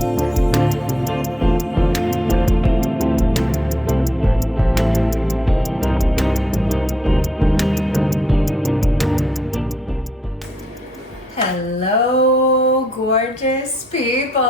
Hello, gorgeous people.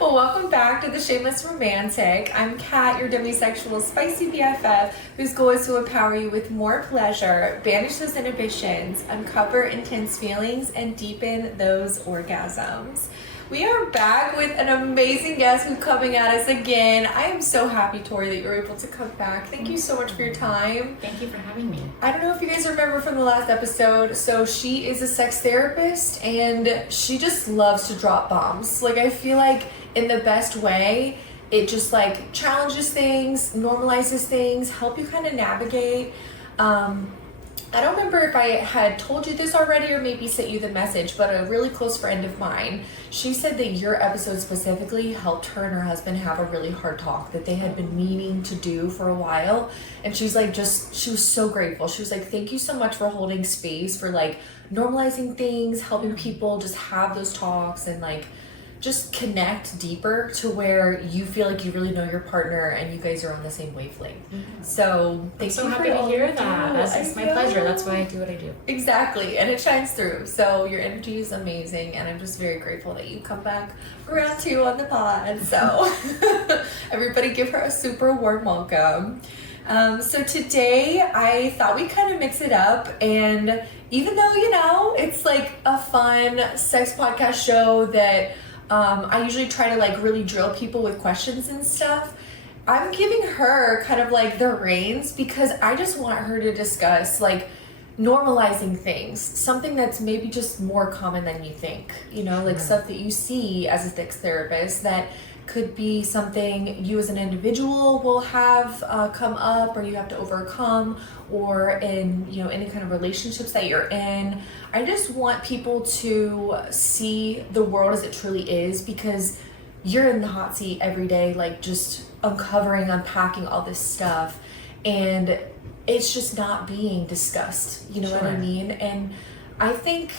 Well, welcome back to the Shameless Romantic. I'm Kat, your demisexual spicy BFF, whose goal is to empower you with more pleasure, banish those inhibitions, uncover intense feelings, and deepen those orgasms. We are back with an amazing guest who's coming at us again. I am so happy, Tori, that you're able to come back. Thank you so much for your time. Thank you for having me. I don't know if you guys remember from the last episode, so she is a sex therapist and she just loves to drop bombs. Like, I feel like in the best way, it just like challenges things, normalizes things, help you kind of navigate. I don't remember if I had told you this already or maybe sent you the message, but a really close friend of mine, she said that your episode specifically helped her and her husband have a really hard talk that they had been meaning to do for a while. And she's like, she was so grateful. She was like, thank you so much for holding space for like normalizing things, helping people just have those talks and like just connect deeper to where you feel like you really know your partner and you guys are on the same wavelength. Mm-hmm. So thank you. I'm so happy to hear that. It's my pleasure. That's why I do what I do. Exactly, and it shines through. So your energy is amazing, and I'm just very grateful that you come back for round 2 on the pod. So everybody give her a super warm welcome. So today I thought we'd kind of mix it up, and even though, you know, it's like a fun sex podcast show that I usually try to like really drill people with questions and stuff, I'm giving her kind of like the reins because I just want her to discuss like normalizing things, something that's maybe just more common than you think, you know, like stuff that you see as a sex therapist that could be something you as an individual will have come up or you have to overcome, or in, you know, any kind of relationships that you're in. I just want people to see the world as it truly is, because you're in the hot seat every day, like just uncovering, unpacking all this stuff, and it's just not being discussed, you know what I mean? And I think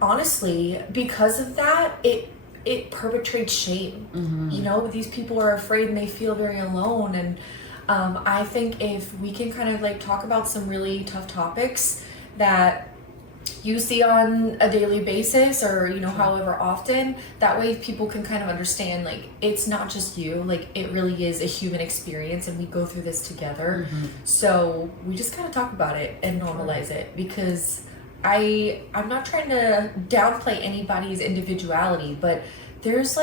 honestly, because of that, it perpetrates shame. Mm-hmm. You know, these people are afraid and they feel very alone. And I think if we can kind of like talk about some really tough topics that you see on a daily basis, or, you know, however often, that way people can kind of understand like it's not just you, like it really is a human experience and we go through this together. Mm-hmm. So we just kind of talk about it and normalize it, because I'm not trying to downplay anybody's individuality, but there's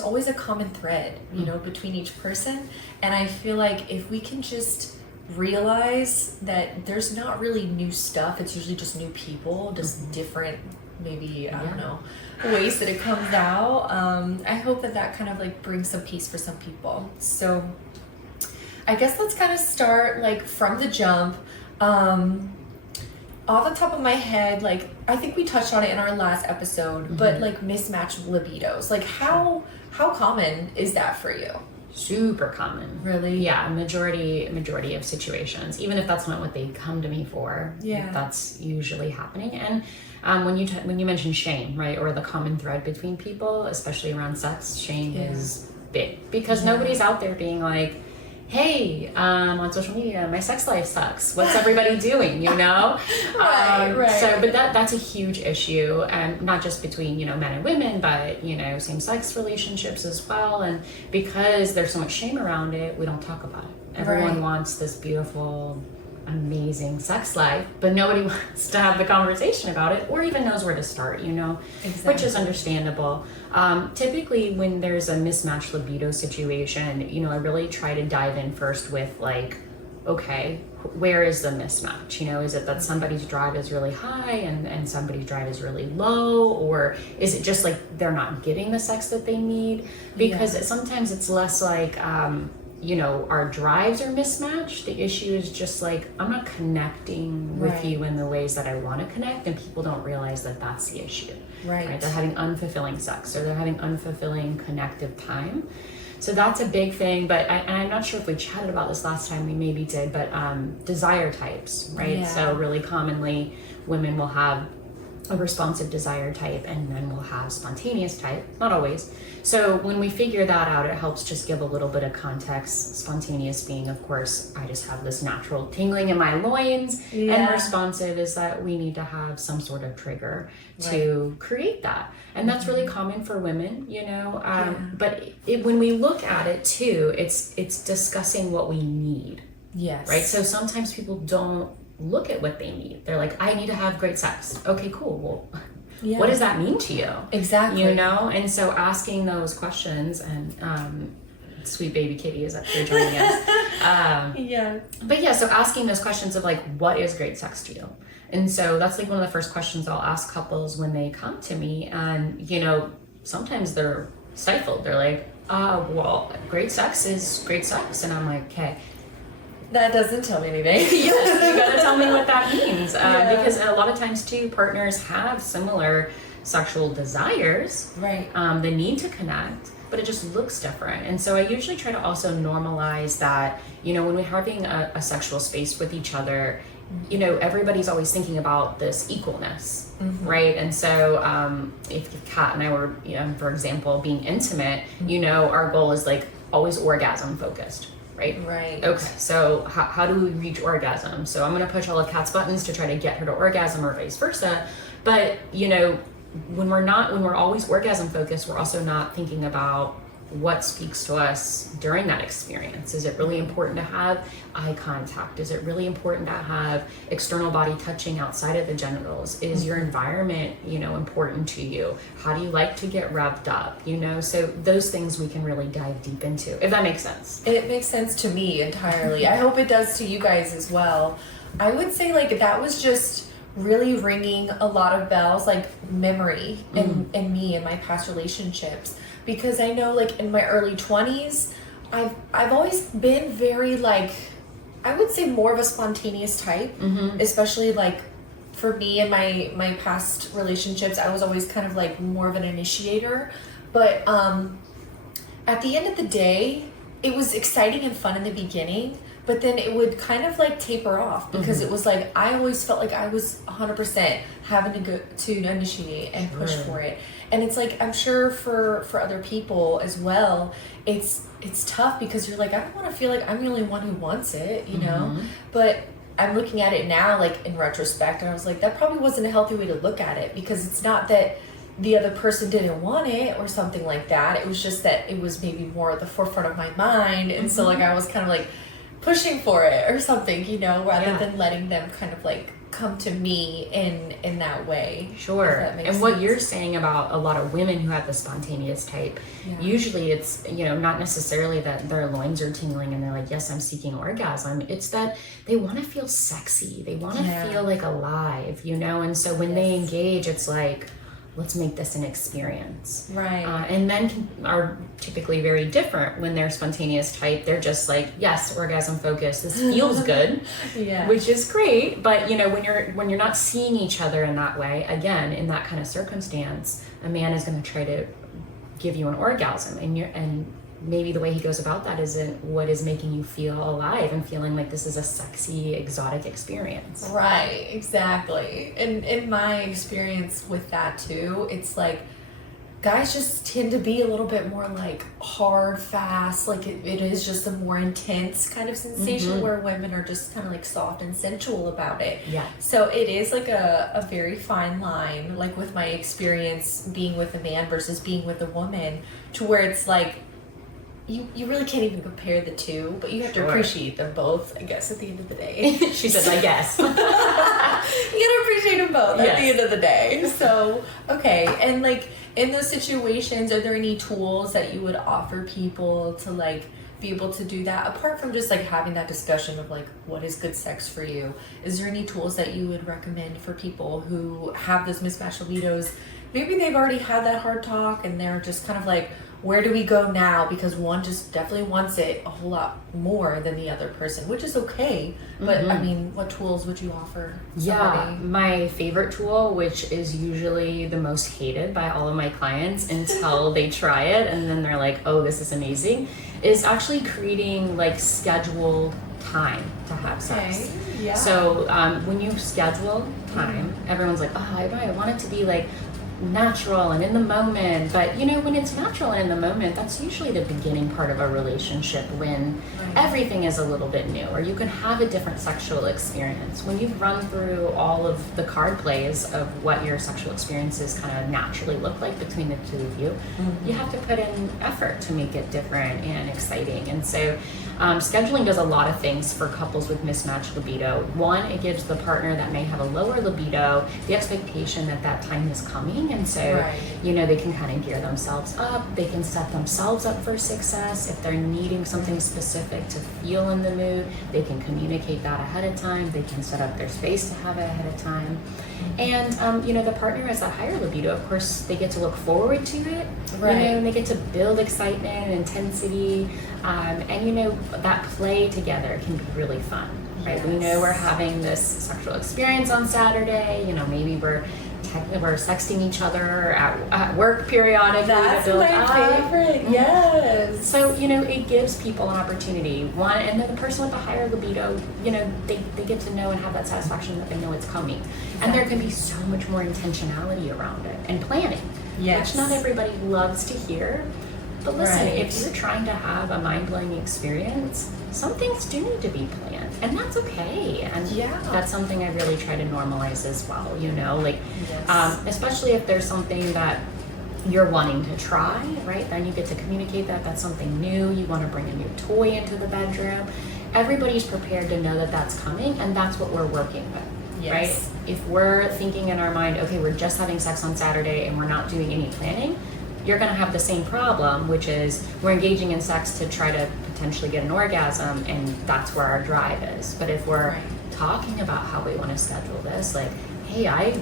always a common thread, you know, between each person. And I feel like if we can just realize that there's not really new stuff, it's usually just new people, just different, maybe, I don't know, ways that it comes out. I hope that kind of like brings some peace for some people. So I guess let's kind of start like from the jump. Off the top of my head, like I think we touched on it in our last episode, but like mismatched libidos, like how common is that for you? Super common. Really? Yeah, majority of situations, even if that's not what they come to me for. Yeah, that's usually happening. And when you mention shame, right, or the common thread between people, especially around sex, shame is big, because nobody's out there being like, hey, on social media, my sex life sucks. What's everybody doing, you know? Right. So, but that's a huge issue, and not just between, you know, men and women, but, you know, same-sex relationships as well. And because there's so much shame around it, we don't talk about it. Everyone wants this beautiful, amazing sex life, but nobody wants to have the conversation about it or even knows where to start, you know, which is understandable. Typically when there's a mismatched libido situation, you know, I really try to dive in first with like, okay, where is the mismatch? You know, is it that somebody's drive is really high and somebody's drive is really low? Or is it just like they're not getting the sex that they need? Because sometimes it's less like, you know, our drives are mismatched. The issue is just like, I'm not connecting with you in the ways that I want to connect, and people don't realize that that's the issue. Right? They're having unfulfilling sex, or they're having unfulfilling connective time. So that's a big thing. But I'm not sure if we chatted about this last time, we maybe did, but desire types, right? So really commonly women will have a responsive desire type, and men will have spontaneous type, not always. So when we figure that out, it helps just give a little bit of context. Spontaneous being, of course, I just have this natural tingling in my loins, and responsive is that we need to have some sort of trigger to create that. And that's really common for women, you know, but when we look at it too, it's discussing what we need. Yes. Right? So sometimes people don't look at what they need. They're like, I need to have great sex. Okay, cool. Well, what does that mean to you? Exactly. You know? And so asking those questions, and sweet baby kitty is up here joining us. But yeah, so asking those questions of like, what is great sex to you? And so that's like one of the first questions I'll ask couples when they come to me. And, you know, sometimes they're stifled. They're like, well, great sex is great sex. And I'm like, okay. That doesn't tell me anything. Yes, you gotta tell me what that means. Because a lot of times too, partners have similar sexual desires. Right. The need to connect, but it just looks different. And so I usually try to also normalize that, you know, when we're having a sexual space with each other, you know, everybody's always thinking about this equalness, right? And so if Kat and I were, you know, for example, being intimate, you know, our goal is like always orgasm focused. Right? Right. Okay, so how do we reach orgasm? So I'm going to push all of Kat's buttons to try to get her to orgasm or vice versa. But, you know, when we're always orgasm focused, we're also not thinking about what speaks to us during that experience. Is it really important to have eye contact? Is it really important to have external body touching outside of the genitals? Is your environment, you know, important to you? How do you like to get revved up? You know, so those things we can really dive deep into, if that makes sense. It makes sense to me entirely. I hope it does to you guys as well. I would say like that was just really ringing a lot of bells, like memory in me and my past relationships. Because I know like in my early 20s, I've always been very like, I would say more of a spontaneous type, especially like for me and my past relationships, I was always kind of like more of an initiator. But at the end of the day, it was exciting and fun in the beginning, but then it would kind of like taper off because it was like, I always felt like I was 100% having to go to initiate and push for it. And it's like, I'm sure for other people as well, it's tough because you're like, I don't want to feel like I'm the only one who wants it, you know? But I'm looking at it now, like in retrospect, and I was like, that probably wasn't a healthy way to look at it, because it's not that the other person didn't want it or something like that. It was just that it was maybe more at the forefront of my mind. And so like, I was kind of like pushing for it or something, you know, rather than letting them kind of like come to me in that way. Sure. And what you're saying about a lot of women who have the spontaneous type, usually it's, you know, not necessarily that their loins are tingling and they're like, yes, I'm seeking orgasm. It's that they want to feel sexy. They want to feel like alive, you know? And so when they engage, it's like, let's make this an experience. Right. And men are typically very different when they're spontaneous type. They're just like, yes, orgasm focused. This feels good, which is great. But you know, when you're not seeing each other in that way, again, in that kind of circumstance, a man is going to try to give you an orgasm, and maybe the way he goes about that isn't what is making you feel alive and feeling like this is a sexy, exotic experience. Right, exactly. And in my experience with that too, it's like guys just tend to be a little bit more like hard, fast, like it is just a more intense kind of sensation, where women are just kind of like soft and sensual about it. Yeah. So it is like a very fine line, like with my experience being with a man versus being with a woman, to where it's like, you really can't even compare the two, but you have to appreciate them both, I guess, at the end of the day. She says, I guess. You gotta appreciate them both at the end of the day. So, okay. And like in those situations, are there any tools that you would offer people to like be able to do that, apart from just like having that discussion of like, what is good sex for you? Is there any tools that you would recommend for people who have those mismatched libidos? Maybe they've already had that hard talk and they're just kind of like, where do we go now? Because one just definitely wants it a whole lot more than the other person, which is okay. But I mean, what tools would you offer somebody? Yeah, my favorite tool, which is usually the most hated by all of my clients until they try it and then they're like, oh, this is amazing, is actually creating like scheduled time to have sex. Yeah. So when you schedule time, everyone's like, oh, I want it to be like natural and in the moment. But you know, when it's natural and in the moment, that's usually the beginning part of a relationship, when everything is a little bit new, or you can have a different sexual experience. When you've run through all of the card plays of what your sexual experiences kind of naturally look like between the two of you, you have to put in effort to make it different and exciting. And so scheduling does a lot of things for couples with mismatched libido. One, it gives the partner that may have a lower libido the expectation that that time is coming, and so you know, they can kind of gear themselves up. They can set themselves up for success. If they're needing something specific to feel in the mood, they can communicate that ahead of time. They can set up their space to have it ahead of time. And you know, the partner has a higher libido, of course, they get to look forward to it, you know, and they get to build excitement and intensity, and you know, that play together can be really fun, right? We know we're having this sexual experience on Saturday, you know, maybe we're sexting each other at work periodically. That's to build my favorite. Yes. So, you know, it gives people an opportunity. One, and then the person with the higher libido, you know, they get to know and have that satisfaction that they know it's coming. And there can be so much more intentionality around it and planning, which not everybody loves to hear. But listen, if you're trying to have a mind-blowing experience, some things do need to be planned, and that's okay. And that's something I really try to normalize as well, you know, like, especially if there's something that you're wanting to try, right? Then you get to communicate that that's something new. You want to bring a new toy into the bedroom. Everybody's prepared to know that that's coming, and that's what we're working with, right? If we're thinking in our mind, okay, we're just having sex on Saturday and we're not doing any planning, you're going to have the same problem, which is we're engaging in sex to try to potentially get an orgasm, and that's where our drive is. But if we're talking about how we want to schedule this, like, hey, I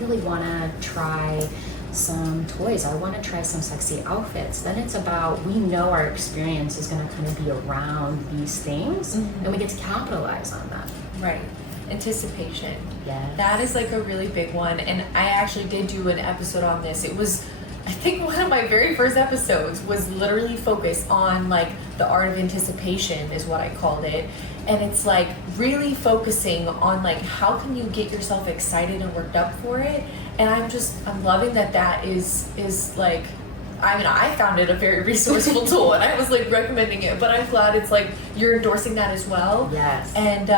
really want to try some toys, I want to try some sexy outfits, then it's about, we know our experience is going to kind of be around these things, and we get to capitalize on that. Right. Anticipation. That is like a really big one, and I actually did do an episode on this. It was, I think, one of my very first episodes was literally focused on like the art of anticipation is what I called it. And it's like really focusing on like how can you get yourself excited and worked up for it. And I'm loving that is like, I mean, I found it a very resourceful tool, and I was like recommending it, but I'm glad it's like you're endorsing that as well. And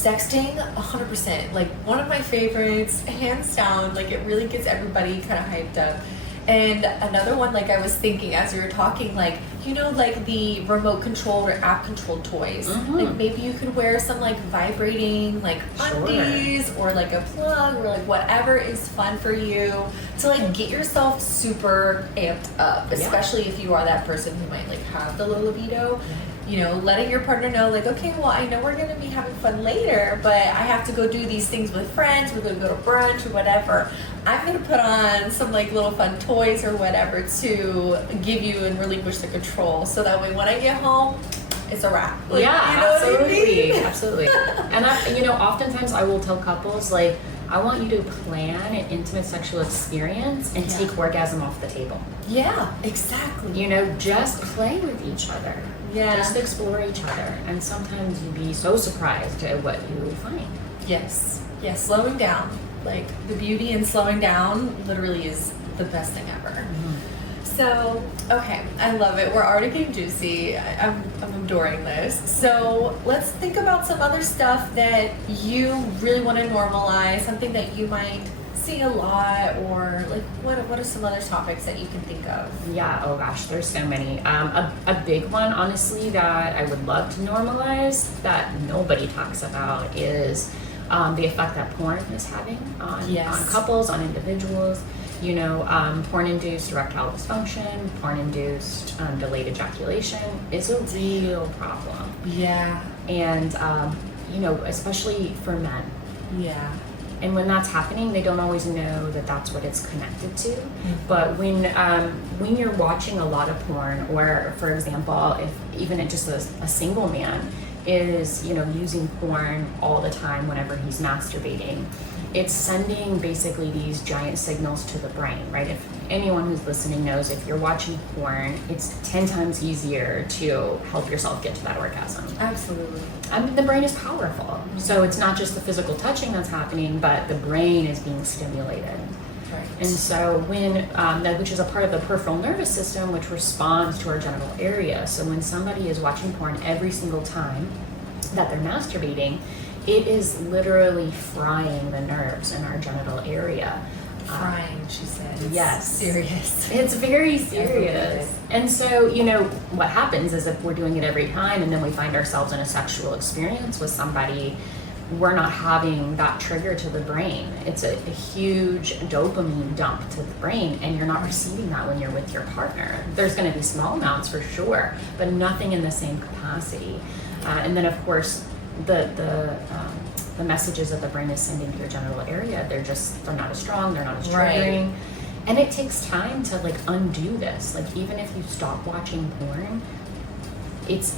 sexting, 100%, like one of my favorites, hands down. Like it really gets everybody kind of hyped up. And another one, like I was thinking as you were talking, like, you know, like the remote controlled or app controlled toys. Like maybe you could wear some like vibrating like undies or like a plug or like whatever is fun for you to like get yourself super amped up, especially if you are that person who might like have the low libido. You know, letting your partner know, like, okay, well, I know we're going to be having fun later, but I have to go do these things with friends. We're going to go to brunch or whatever. I'm going to put on some, like, little fun toys or whatever to give you and relinquish the control. So that way when I get home, it's a wrap. Like, you know absolutely. What I mean? Absolutely. And, you know, oftentimes I will tell couples, like, I want you to plan an intimate sexual experience and take orgasm off the table. Yeah, exactly. You know, just play with each other. Just explore each other. And sometimes you'd be so surprised at what you find. Yes, slowing down. Like the beauty in slowing down literally is the best thing ever. So, okay, I love it. We're already getting juicy. I'm adoring this. So let's think about some other stuff that you really want to normalize, something that you might see a lot, or like what are some other topics that you can think of? Yeah, oh gosh, there's so many. A big one, honestly, that I would love to normalize that nobody talks about is the effect that porn is having on couples, on individuals. You know, porn-induced erectile dysfunction, porn-induced delayed ejaculation is a real problem. And you know, especially for men. And when that's happening, they don't always know that that's what it's connected to. But when you're watching a lot of porn, or for example, if even just a single man is, you know, using porn all the time whenever he's masturbating, it's sending basically these giant signals to the brain, right? If anyone who's listening knows, if you're watching porn, it's 10 times easier to help yourself get to that orgasm. Absolutely. I mean, the brain is powerful. So it's not just the physical touching that's happening, but the brain is being stimulated. Right. And so when, which is a part of the peripheral nervous system, which responds to our genital area. So when somebody is watching porn every single time that they're masturbating, it is literally frying the nerves in our genital area. Frying, she said. It's yes. serious. It's very serious. And so, you know, what happens is if we're doing it every time and then we find ourselves in a sexual experience with somebody, we're not having that trigger to the brain. It's a huge dopamine dump to the brain, and you're not receiving that when you're with your partner. There's going to be small amounts for sure, but nothing in the same capacity. And then, of course, the messages that the brain is sending to your genital area, they're not as strong, they're not as triggering. Right. And it takes time to like undo this. Like even if you stop watching porn, it's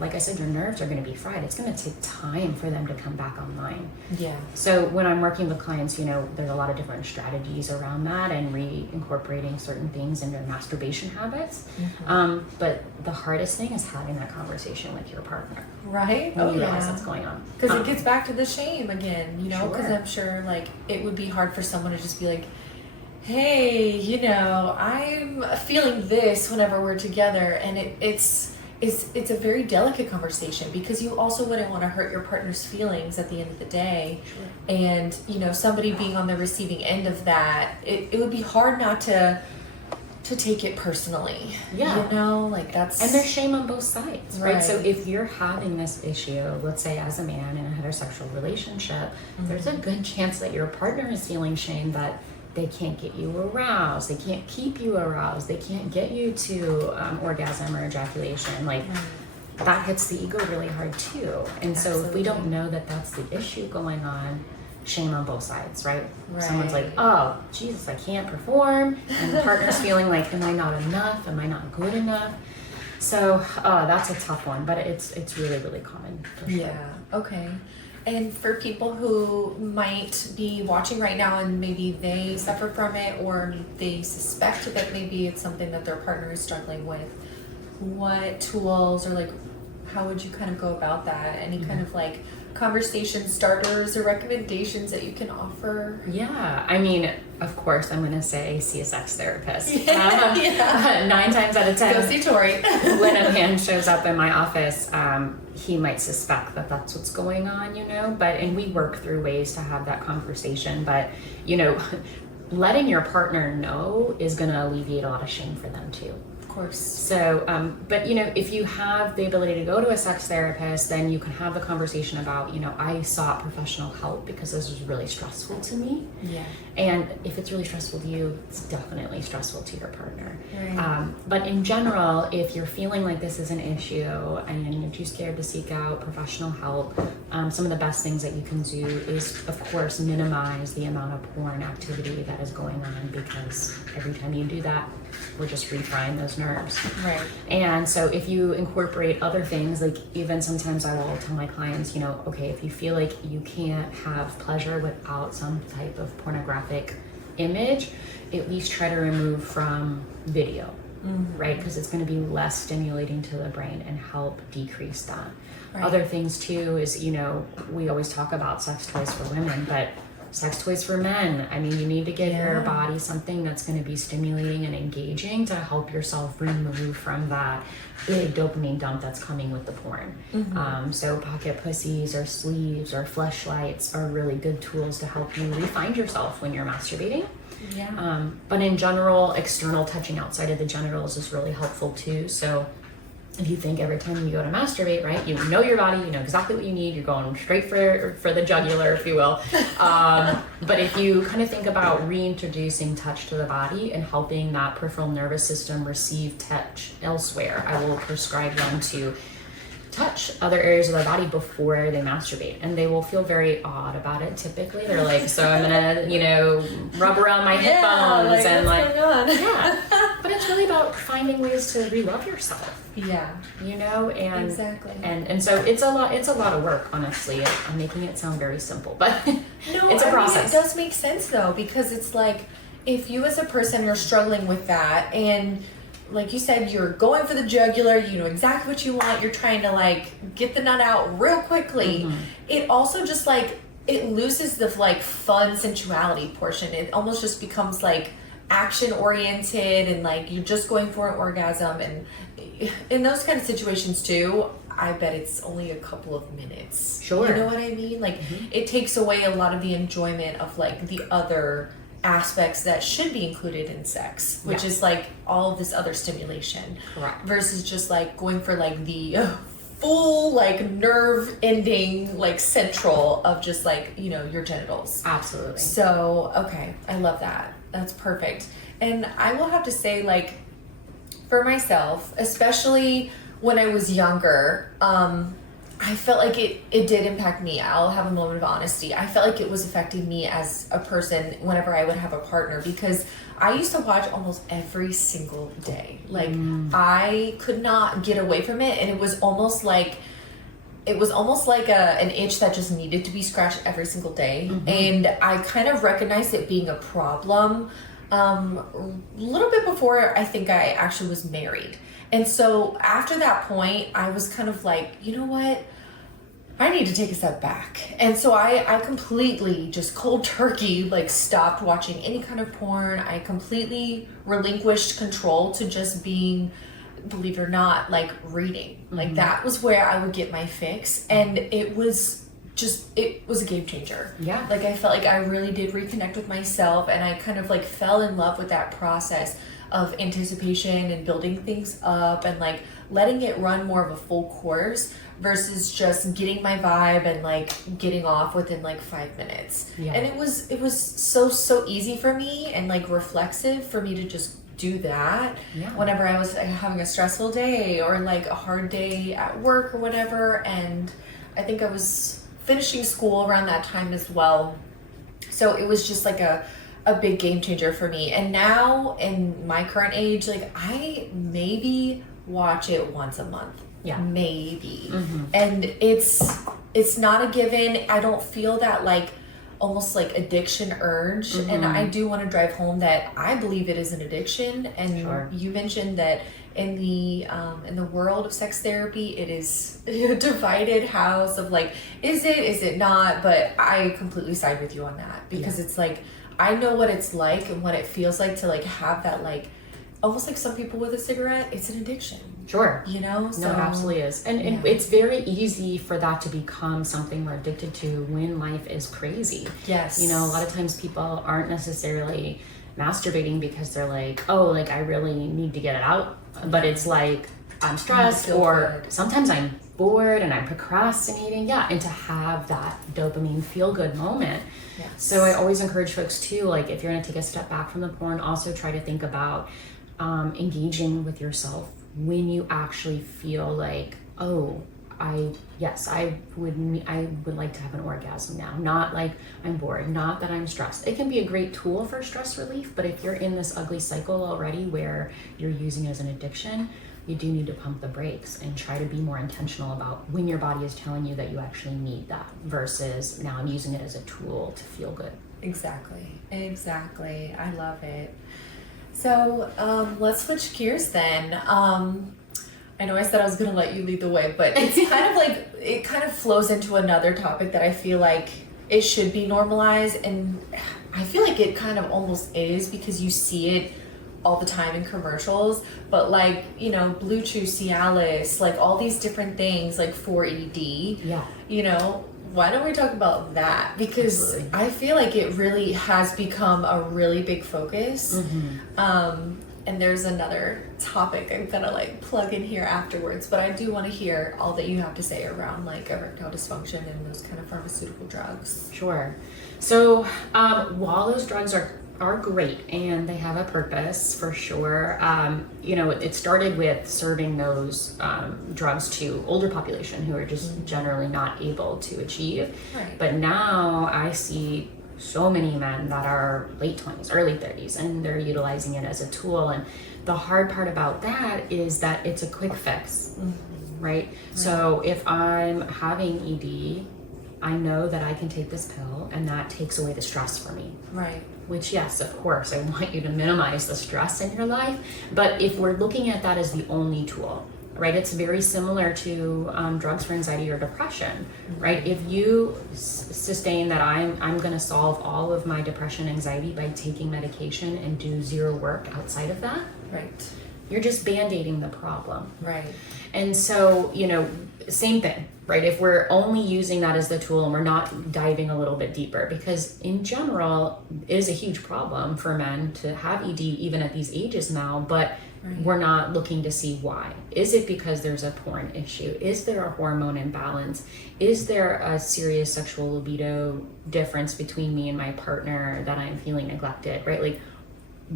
like I said, your nerves are going to be fried. It's going to take time for them to come back online. Yeah. So when I'm working with clients, you know, there's a lot of different strategies around that and reincorporating certain things in their masturbation habits. Mm-hmm. But the hardest thing is having that conversation with your partner. Right. When you realize what's going on. Because it gets back to the shame again, you know, because I'm sure like it would be hard for someone to just be like, hey, you know, I'm feeling this whenever we're together, and it's a very delicate conversation because you also wouldn't want to hurt your partner's feelings at the end of the day. Sure. And, you know, somebody being on the receiving end of that, it would be hard not to take it personally. Yeah. You know, like that's... And there's shame on both sides, right? So if you're having this issue, let's say as a man in a heterosexual relationship, mm-hmm. there's a good chance that your partner is feeling shame that they can't get you aroused, they can't keep you aroused, they can't get you to orgasm or ejaculation. Like that hits the ego really hard too. And Absolutely. So if we don't know that that's the issue going on, shame on both sides, right? Someone's like, oh, Jesus, I can't perform. And the partner's feeling like, am I not enough? Am I not good enough? So that's a tough one, but it's really, really common for sure. Yeah, okay. And for people who might be watching right now and maybe they suffer from it or they suspect that maybe it's something that their partner is struggling with, what tools or like how would you kind of go about that? Any kind of like conversation starters or recommendations that you can offer? Yeah, I mean, of course, I'm going to say see a sex therapist. Yeah. 9 times out of 10. Go see Tori. When a man shows up in my office, he might suspect that that's what's going on, you know, and we work through ways to have that conversation, but, you know, letting your partner know is going to alleviate a lot of shame for them too. Course. So, but you know, if you have the ability to go to a sex therapist, then you can have the conversation about, you know, I sought professional help because this was really stressful to me. Yeah. And if it's really stressful to you, it's definitely stressful to your partner. Right. But in general, if you're feeling like this is an issue and you're too scared to seek out professional help, some of the best things that you can do is, of course, minimize the amount of porn activity that is going on, because every time you do that, we're just refrying those nerves. Right. And so if you incorporate other things, like even sometimes I will tell my clients, you know, okay, if you feel like you can't have pleasure without some type of pornographic image, at least try to remove from video, right? Because it's going to be less stimulating to the brain and help decrease that. Right. Other things too is, you know, we always talk about sex toys for women, but sex toys for men. I mean, you need to give your body something that's going to be stimulating and engaging to help yourself remove from that big dopamine dump that's coming with the porn. Mm-hmm. So pocket pussies or sleeves or fleshlights are really good tools to help you refine yourself when you're masturbating. Yeah. But in general, external touching outside of the genitals is really helpful too. So if you think every time you go to masturbate, right, you know your body, you know exactly what you need, you're going straight for the jugular, if you will. But if you kind of think about reintroducing touch to the body and helping that peripheral nervous system receive touch elsewhere, I will prescribe them to touch other areas of their body before they masturbate, and they will feel very odd about it. Typically, they're like, "So I'm gonna, you know, rub around my hip bones and like, yeah." But it's really about finding ways to re-love yourself. Yeah. You know, and exactly. And so it's a lot of work, honestly. I'm making it sound very simple, but no, it's a process. Mean, it does make sense though, because it's like, if you as a person are struggling with that, and like you said, you're going for the jugular, you know exactly what you want, you're trying to like get the nut out real quickly. It also just like, it loses the like fun sensuality portion. It almost just becomes like action oriented, and like you're just going for an orgasm. And in those kind of situations too, I bet it's only a couple of minutes. Sure. You know what I mean? Like it takes away a lot of the enjoyment of like the other aspects that should be included in sex, which is like all of this other stimulation. Correct. Versus just like going for like the full like nerve ending like central of just like, you know, your genitals. Absolutely. So okay, I love that. That's perfect. And I will have to say, like, for myself, especially when I was younger, I felt like it did impact me. I'll have a moment of honesty. I felt like it was affecting me as a person whenever I would have a partner, because I used to watch almost every single day. Like I could not get away from it, and it was almost like an itch that just needed to be scratched every single day. And I kind of recognized it being a problem a little bit before I think I actually was married. And so after that point, I was kind of like, you know what? I need to take a step back. And so I completely just cold turkey, like stopped watching any kind of porn. I completely relinquished control to just being, believe it or not, like reading. Like that was where I would get my fix. And it was a game changer. Yeah. Like I felt like I really did reconnect with myself, and I kind of like fell in love with that process of anticipation and building things up and like letting it run more of a full course versus just getting my vibe and like getting off within like 5 minutes. Yeah. And it was so easy for me and like reflexive for me to just do that whenever I was having a stressful day or like a hard day at work or whatever. And I think I was finishing school around that time as well. So it was just like a big game changer for me. And now in my current age, like I maybe watch it once a month. Yeah. Maybe. And it's not a given. I don't feel that like almost like addiction urge. And I do want to drive home that I believe it is an addiction. And you mentioned that in the world of sex therapy, it is a divided house of like, is it not? But I completely side with you on that, because it's like, I know what it's like and what it feels like to like have that, like almost like some people with a cigarette, it's an addiction. Sure. You know? So, no, it absolutely is. And it's very easy for that to become something we're addicted to when life is crazy. Yes. You know, a lot of times people aren't necessarily masturbating because they're like, oh, like I really need to get it out. But it's like, I'm stressed, or sometimes I'm bored and I'm procrastinating. Yeah. And to have that dopamine feel good moment. Yes. So I always encourage folks too, like if you're going to take a step back from the porn, also try to think about engaging with yourself when you actually feel like, oh, I would like to have an orgasm now. Not like I'm bored, not that I'm stressed. It can be a great tool for stress relief, but if you're in this ugly cycle already where you're using it as an addiction, you do need to pump the brakes and try to be more intentional about when your body is telling you that you actually need that versus now I'm using it as a tool to feel good. Exactly. I love it. So let's switch gears then. I know I said I was going to let you lead the way, but it's kind of like, it kind of flows into another topic that I feel like it should be normalized. And I feel like it kind of almost is, because you see it all the time in commercials, but like, you know, Blue Chew, Cialis, like all these different things, like 4ED, you know, why don't we talk about that? Because I feel like it really has become a really big focus. And there's another topic I'm gonna like plug in here afterwards, but I do want to hear all that you have to say around like erectile dysfunction and those kind of pharmaceutical drugs. Sure. So while those drugs are great and they have a purpose for sure, you know, it started with serving those drugs to older population who are just generally not able to achieve. Right. But now I see so many men that are late 20s, early 30s, and they're utilizing it as a tool. And the hard part about that is that it's a quick fix, right? So if I'm having ED, I know that I can take this pill and that takes away the stress for me. Right. Which, yes, of course, I want you to minimize the stress in your life. But if we're looking at that as the only tool, right, it's very similar to drugs for anxiety or depression, right? If you sustain that I'm going to solve all of my depression, anxiety by taking medication and do zero work outside of that, right, you're just band-aiding the problem. Right. And so, you know, same thing, right? If we're only using that as the tool and we're not diving a little bit deeper, because in general, it is a huge problem for men to have ED even at these ages now, but we're not looking to see why. Is it because there's a porn issue? Is there a hormone imbalance? Is there a serious sexual libido difference between me and my partner that I'm feeling neglected, right? Like,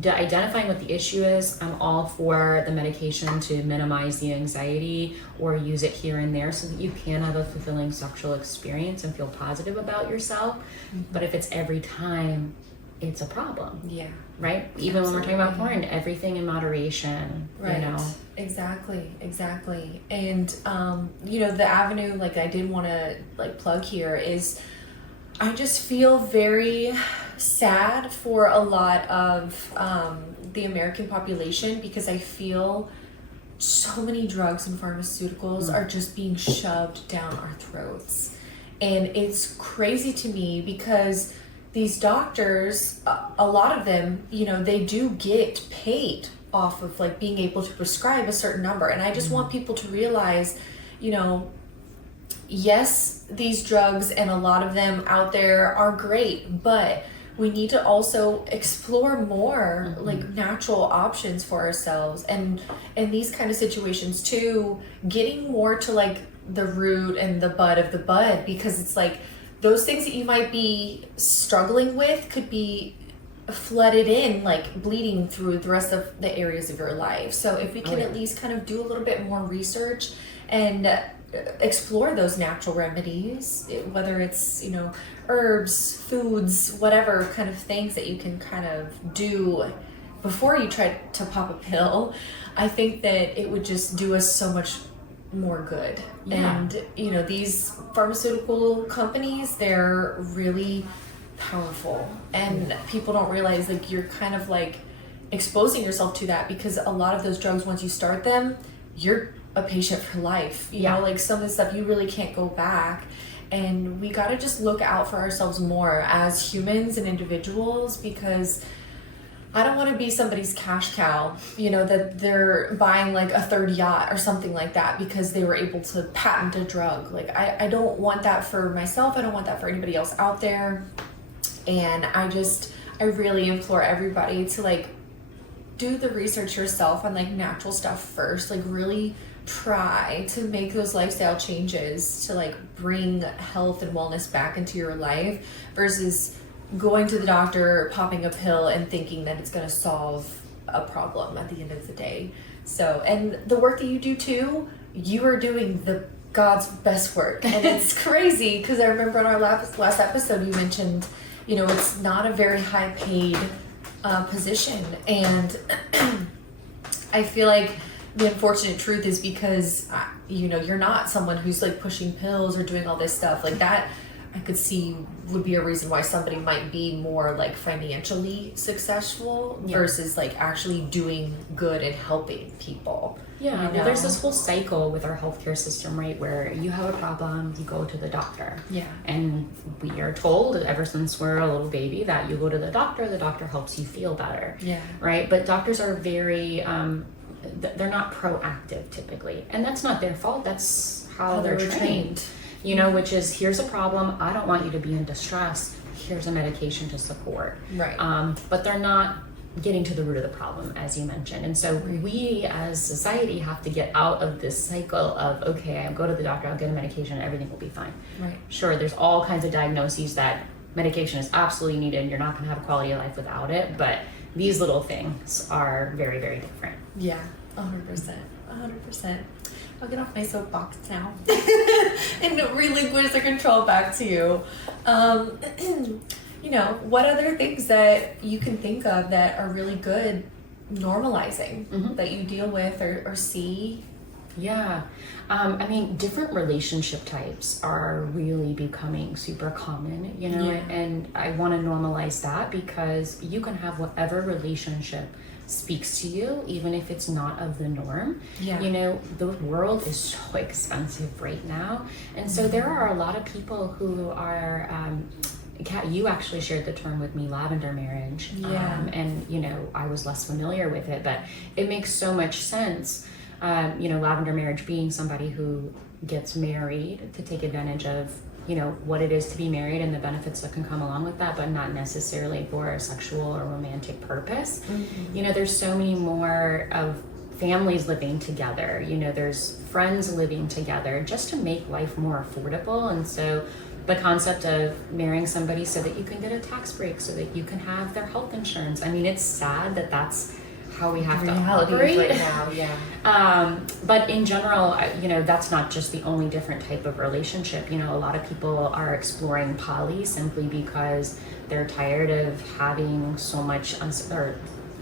identifying what the issue is, I'm all for the medication to minimize the anxiety or use it here and there so that you can have a fulfilling sexual experience and feel positive about yourself. But if it's every time, it's a problem. Yeah. Right? Even when we're talking about porn, everything in moderation. Right. You know? Exactly. And you know, the avenue like I did want to like plug here is I just feel very sad for a lot of the American population because I feel so many drugs and pharmaceuticals are just being shoved down our throats. And it's crazy to me because these doctors, a lot of them, you know, they do get paid off of like being able to prescribe a certain number. And I just want people to realize, you know, yes, these drugs and a lot of them out there are great, but we need to also explore more like natural options for ourselves and in these kind of situations too, getting more to like the root and the bud of the bud, because it's like those things that you might be struggling with could be flooded in, like bleeding through the rest of the areas of your life. So if we can at least kind of do a little bit more research and explore those natural remedies, whether it's, you know, herbs, foods, whatever kind of things that you can kind of do before you try to pop a pill, I think that it would just do us so much more good. And you know, these pharmaceutical companies, they're really powerful and people don't realize like you're kind of like exposing yourself to that, because a lot of those drugs, once you start them, you're a patient for life, you know, like some of the stuff you really can't go back. And we got to just look out for ourselves more as humans and individuals, because I don't want to be somebody's cash cow, you know, that they're buying like a third yacht or something like that because they were able to patent a drug. Like I don't want that for myself. I don't want that for anybody else out there. And I really implore everybody to like do the research yourself on like natural stuff first, like really try to make those lifestyle changes to like bring health and wellness back into your life versus going to the doctor, popping a pill and thinking that it's going to solve a problem at the end of the day. So, and the work that you do too, you are doing the God's best work. And it's crazy because I remember on our last episode you mentioned, you know, it's not a very high paid position. And I feel like the unfortunate truth is because, you know, you're not someone who's like pushing pills or doing all this stuff like that. I could see would be a reason why somebody might be more like financially successful versus like actually doing good and helping people. Yeah, you know? well, there's this whole cycle with our healthcare system, right, where you have a problem, you go to the doctor. Yeah. And we are told ever since we're a little baby that you go to the doctor helps you feel better. Yeah. Right? But doctors are very, they're not proactive typically. And that's not their fault, that's how they're trained. You know, which is, here's a problem, I don't want you to be in distress, here's a medication to support. Right. But they're not getting to the root of the problem, as you mentioned. And so we as society have to get out of this cycle of, okay, I'll go to the doctor, I'll get a medication, and everything will be fine. Right. Sure, there's all kinds of diagnoses that medication is absolutely needed, and you're not gonna have a quality of life without it, but these little things are very, very different. Yeah, 100%. I'll get off my soapbox now and relinquish the control back to you. you know, what other things that you can think of that are really good normalizing that you deal with or see? Yeah. I mean, different relationship types are really becoming super common, you know, and I want to normalize that because you can have whatever relationship speaks to you, even if it's not of the norm. Yeah. You know, the world is so expensive right now. And so there are a lot of people who are, Kat, you actually shared the term with me, lavender marriage. Yeah. And, you know, I was less familiar with it, but it makes so much sense. You know, lavender marriage being somebody who gets married to take advantage of, you know, what it is to be married and the benefits that can come along with that, but not necessarily for a sexual or romantic purpose. You know, there's so many more of families living together, you know, there's friends living together just to make life more affordable. And so the concept of marrying somebody so that you can get a tax break, so that you can have their health insurance. I mean, it's sad that that's how we have to operate right now. Yeah. But in general, you know, that's not just the only different type of relationship. You know, a lot of people are exploring poly simply because they're tired of having so much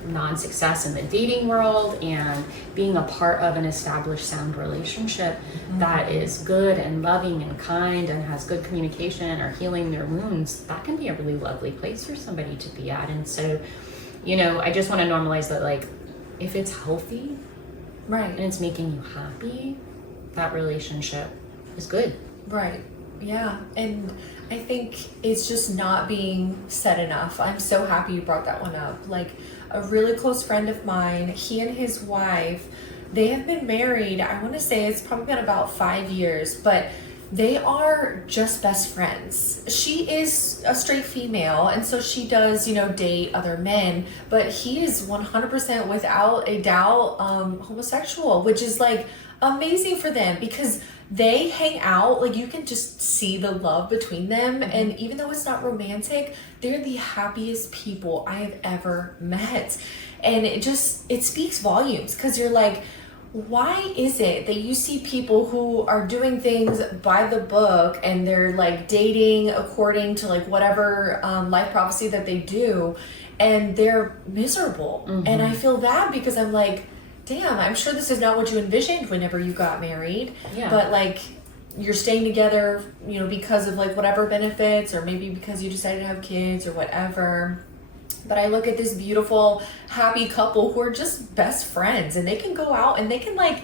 non-success in the dating world and being a part of an established sound relationship that is good and loving and kind and has good communication or healing their wounds. That can be a really lovely place for somebody to be at. And so, you know, I just want to normalize that, like, if it's healthy, right, and it's making you happy, that relationship is good. Right. Yeah. And I think it's just not being said enough. I'm so happy you brought that one up. Like, a really close friend of mine, he and his wife, they have been married, I want to say it's probably been about 5 years, but they are just best friends. She is a straight female, and so she does, you know, date other men, but he is 100% without a doubt homosexual, which is like amazing for them because they hang out, like you can just see the love between them. And even though it's not romantic, they're the happiest people I have ever met. And it speaks volumes because you're like, why is it that you see people who are doing things by the book and they're like dating according to like whatever life prophecy that they do, and they're miserable? And I feel bad because I'm like, damn, I'm sure this is not what you envisioned whenever you got married. Yeah. But like, you're staying together, you know, because of like whatever benefits, or maybe because you decided to have kids or whatever. But I look at this beautiful, happy couple who are just best friends, and they can go out and they can like,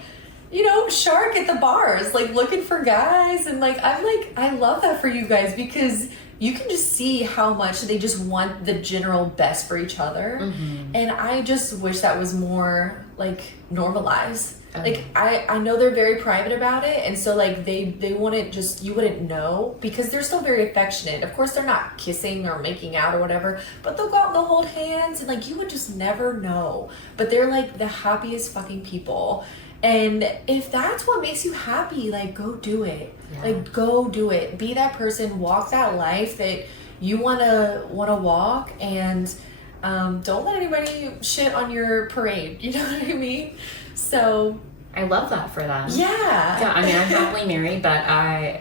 you know, shark at the bars, like looking for guys. And like, I'm like, I love that for you guys because you can just see how much they just want the general best for each other. And I just wish that was more like normalized. Like I know they're very private about it, and so like they wouldn't just, you wouldn't know because they're still very affectionate. Of course they're not kissing or making out or whatever, but they'll go out and they'll hold hands, and like you would just never know. But they're like the happiest fucking people. And if that's what makes you happy, like go do it. Like go do it. Be that person, walk that life that you wanna walk, and don't let anybody shit on your parade. You know what I mean? So I love that for them. Yeah. I mean, I'm happily married, but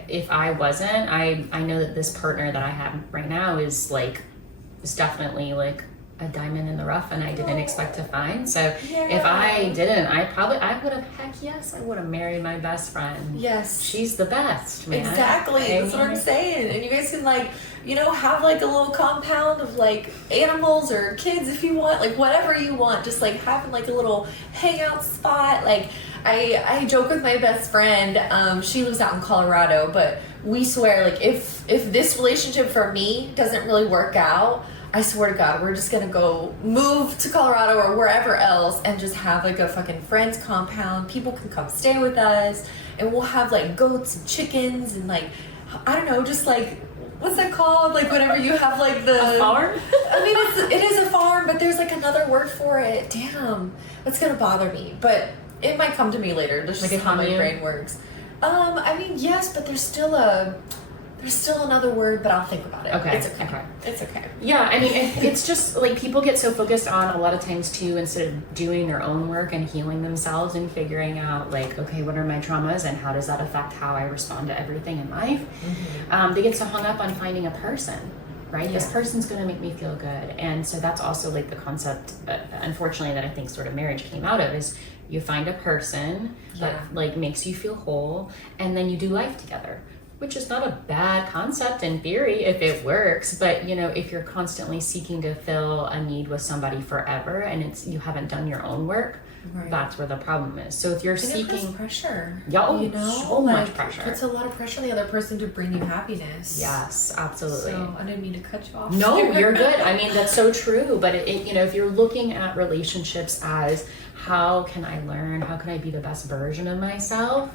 if I wasn't, I know that this partner that I have right now is definitely like a diamond in the rough, and I didn't expect to find. So if I didn't, I would have, heck yes, I would have married my best friend. Yes. She's the best, man. Exactly. That's what I'm saying. And you guys can like, you know, have like a little compound of like animals or kids if you want, like whatever you want, just like having like a little hangout spot. Like I joke with my best friend, she lives out in Colorado, but we swear like if this relationship for me doesn't really work out, I swear to God, we're just gonna go move to Colorado or wherever else and just have like a fucking friends compound. People can come stay with us, and we'll have like goats and chickens and like, I don't know, just like, what's that called? Like whenever you have like the... A farm? I mean, it is a farm, but there's like another word for it. Damn, that's gonna bother me. But it might come to me later. That's just like how my brain works. I mean, yes, but there's still another word, but I'll think about it. Okay. It's okay. It's okay. Yeah, I mean, it's just like people get so focused on a lot of times too, instead of doing their own work and healing themselves and figuring out like, okay, what are my traumas and how does that affect how I respond to everything in life? They get so hung up on finding a person. right? This person's going to make me feel good. And so that's also like the concept, unfortunately, that I think sort of marriage came out of is you find a person that like makes you feel whole, and then you do life together, which is not a bad concept in theory if it works. But you know, if you're constantly seeking to fill a need with somebody forever and you haven't done your own work, that's where the problem is. So if you're seeking, it puts pressure, you know, so much pressure. It puts a lot of pressure on the other person to bring you happiness. Yes, absolutely. So I didn't mean to cut you off. No, you're good. I mean, that's so true. But it, you know, if you're looking at relationships as how can I learn, how can I be the best version of myself,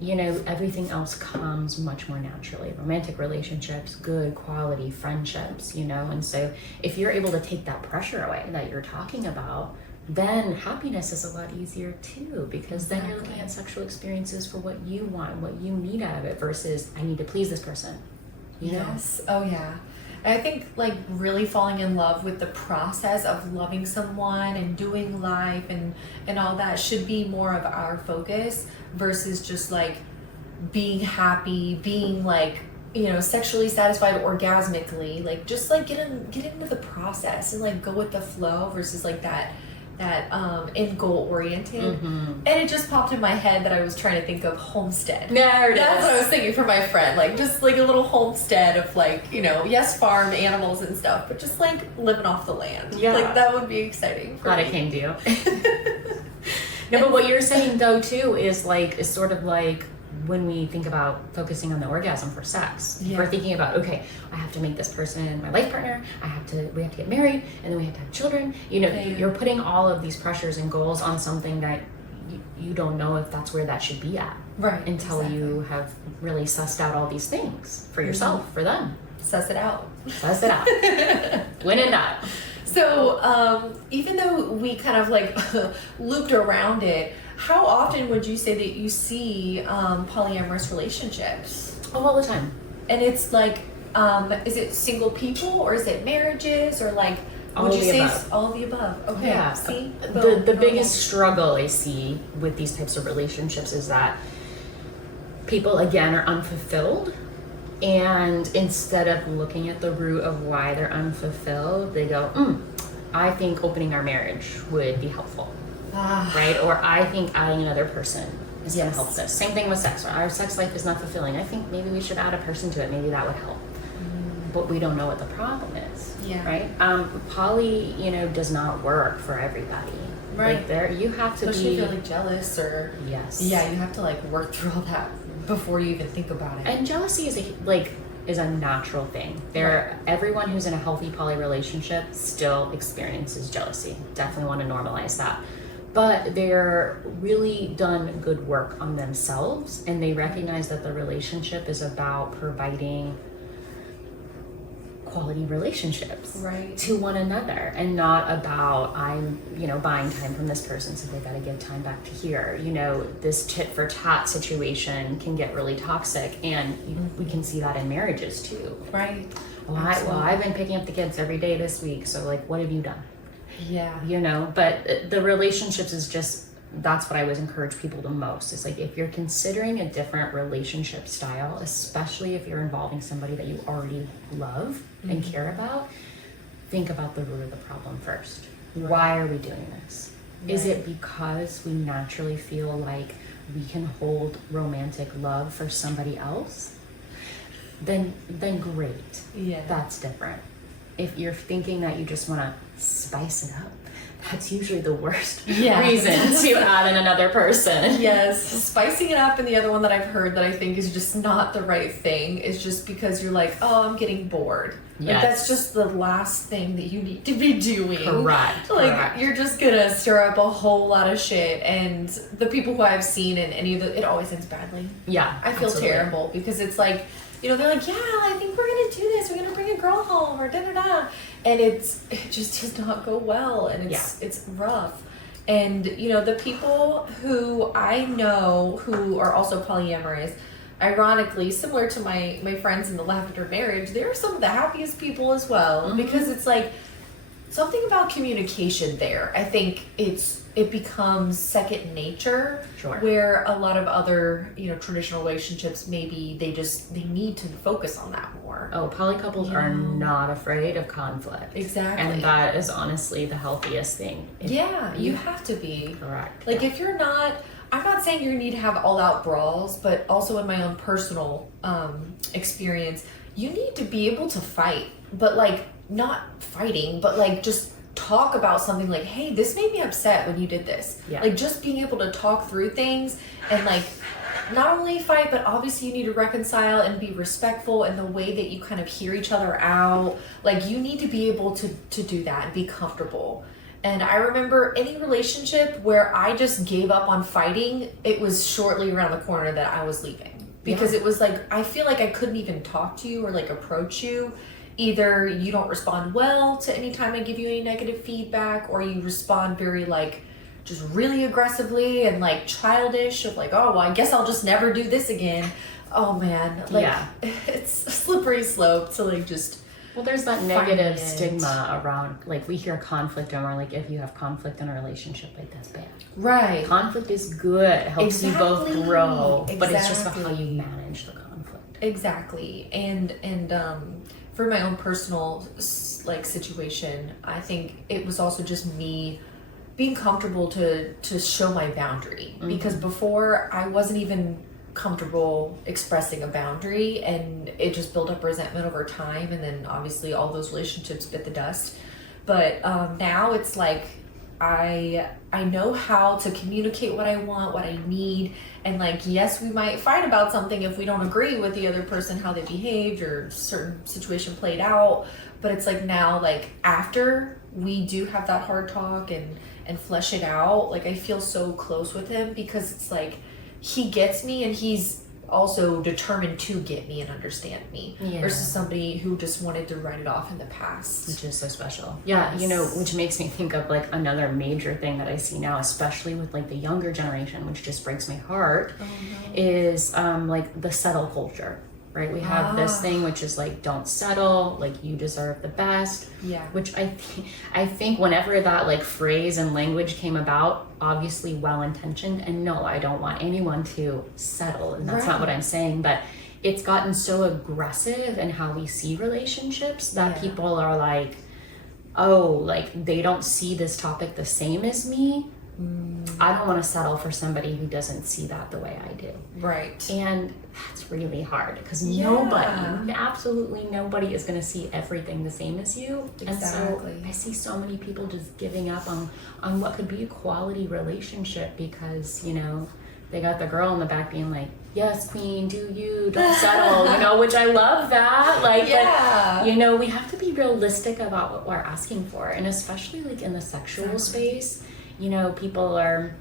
you know, everything else comes much more naturally. Romantic relationships, good quality friendships, you know. And so if you're able to take that pressure away that you're talking about, then happiness is a lot easier too, because then you're looking at sexual experiences for what you want, what you need out of it, versus I need to please this person, you know? Yes. Oh yeah. I think like really falling in love with the process of loving someone and doing life and all that should be more of our focus versus just like being happy, being like, you know, sexually satisfied orgasmically, like just like get into the process and like go with the flow versus like that end goal oriented. And it just popped in my head that I was trying to think of homestead. There it is. That's what I was thinking for my friend, like just like a little homestead of like, you know, yes, farm animals and stuff, but just like living off the land. Yeah. Like that would be exciting for Glad me. it came to you. No, but what you're saying though too is sort of like when we think about focusing on the orgasm for sex, we're thinking about, okay, I have to make this person my life partner, we have to get married, and then we have to have children. You know, you're putting all of these pressures and goals on something that you don't know if that's where that should be at. Right. Until you have really sussed out all these things for yourself, for them. Suss it out. Suss it out. Win it out. So, even though we kind of like looped around it, how often would you say that you see polyamorous relationships? Oh, all the time. And it's like, is it single people or is it marriages or like, All of the above. All of the above? Okay. Yeah. See? The biggest struggle I see with these types of relationships is that people, again, are unfulfilled. And instead of looking at the root of why they're unfulfilled, they go, I think opening our marriage would be helpful. Right? Or I think adding another person is going to help this. Same thing with sex. Our sex life is not fulfilling. I think maybe we should add a person to it. Maybe that would help. But we don't know what the problem is. Yeah. Right? Poly, you know, does not work for everybody. Right. Like there, you have to Especially be. if you're like jealous or. Yes. Yeah, you have to like work through all that before you even think about it. And jealousy is a natural thing. Everyone who's in a healthy poly relationship still experiences jealousy. Definitely want to normalize that. But they're really done good work on themselves, and they recognize that the relationship is about providing quality relationships to one another, and not about I'm, you know, buying time from this person, so they got to give time back to here. You know, this tit for tat situation can get really toxic, and we can see that in marriages too. Right. Well, I've been picking up the kids every day this week, so like, what have you done? Yeah. You know, but the relationships is just, that's what I always encourage people the most. It's like, if you're considering a different relationship style, especially if you're involving somebody that you already love and care about, think about the root of the problem first. Why are we doing this? Is it because we naturally feel like we can hold romantic love for somebody else? Then great. Yeah. That's different. If you're thinking that you just want to spice it up, that's usually the worst reason to add in another person. Yes, spicing it up. And the other one that I've heard that I think is just not the right thing is just because you're like, oh, I'm getting bored. Yes. Like, that's just the last thing that you need to be doing. Correct. Like, you're just gonna stir up a whole lot of shit. And the people who I've seen in any of it always ends badly. Yeah, I feel terrible because it's like, you know, they're like, yeah, I think we're gonna do this. We're gonna bring a girl home or da-da-da. And it just does not go well, and it's rough. And, you know, the people who I know who are also polyamorous, ironically, similar to my friends in the Lavender Marriage, they're some of the happiest people as well. Because it's like, something about communication there. I think it becomes second nature. Sure. Where a lot of other, traditional relationships, maybe they need to focus on that more. Oh, poly couples are not afraid of conflict. Exactly. And that is honestly the healthiest thing. You have to be. Correct. Like if you're not, I'm not saying you need to have all out brawls, but also in my own personal experience, you need to be able to fight, but like not fighting, but like just talk about something like, hey, this made me upset when you did this. Yeah. Like just being able to talk through things and like not only fight, but obviously you need to reconcile and be respectful in the way that you kind of hear each other out. Like you need to be able to do that and be comfortable. And I remember any relationship where I just gave up on fighting, it was shortly around the corner that I was leaving. Because it was like, I feel like I couldn't even talk to you or like approach you. Either you don't respond well to any time I give you any negative feedback, or you respond very like just really aggressively and like childish of like, oh, well, I guess I'll just never do this again. Oh man, like it's a slippery slope to like just. Well, there's that negative stigma around, like we hear conflict and we're like, if you have conflict in a relationship, like that's bad. Right. Conflict is good. It helps you both grow, but it's just about how you manage the conflict. Exactly. And for my own personal like situation, I think it was also just me being comfortable to show my boundary. Because before I wasn't even comfortable expressing a boundary, and it just built up resentment over time, and then obviously all those relationships bit the dust. But now it's like I know how to communicate what I want, what I need, and like yes, we might fight about something if we don't agree with the other person, how they behaved or certain situation played out, but it's like now, like after we do have that hard talk and flesh it out, like I feel so close with him because it's like he gets me and he's also determined to get me and understand me versus somebody who just wanted to write it off in the past. Which is so special. Yeah, which makes me think of like another major thing that I see now, especially with like the younger generation, which just breaks my heart, is like the settle culture. Right? We have this thing which is like, don't settle, like you deserve the best. Yeah. Which I think whenever that like phrase and language came about, obviously well-intentioned, and no, I don't want anyone to settle, and that's not what I'm saying, but it's gotten so aggressive in how we see relationships that people are like, oh, like they don't see this topic the same as me. I don't want to settle for somebody who doesn't see that the way I do. Right. And that's really hard because nobody, absolutely nobody is going to see everything the same as you. Exactly. And so I see so many people just giving up on what could be a quality relationship because, they got the girl in the back being like, yes, queen, do you, don't settle, which I love that. Like, but, we have to be realistic about what we're asking for. And especially like in the sexual space, people are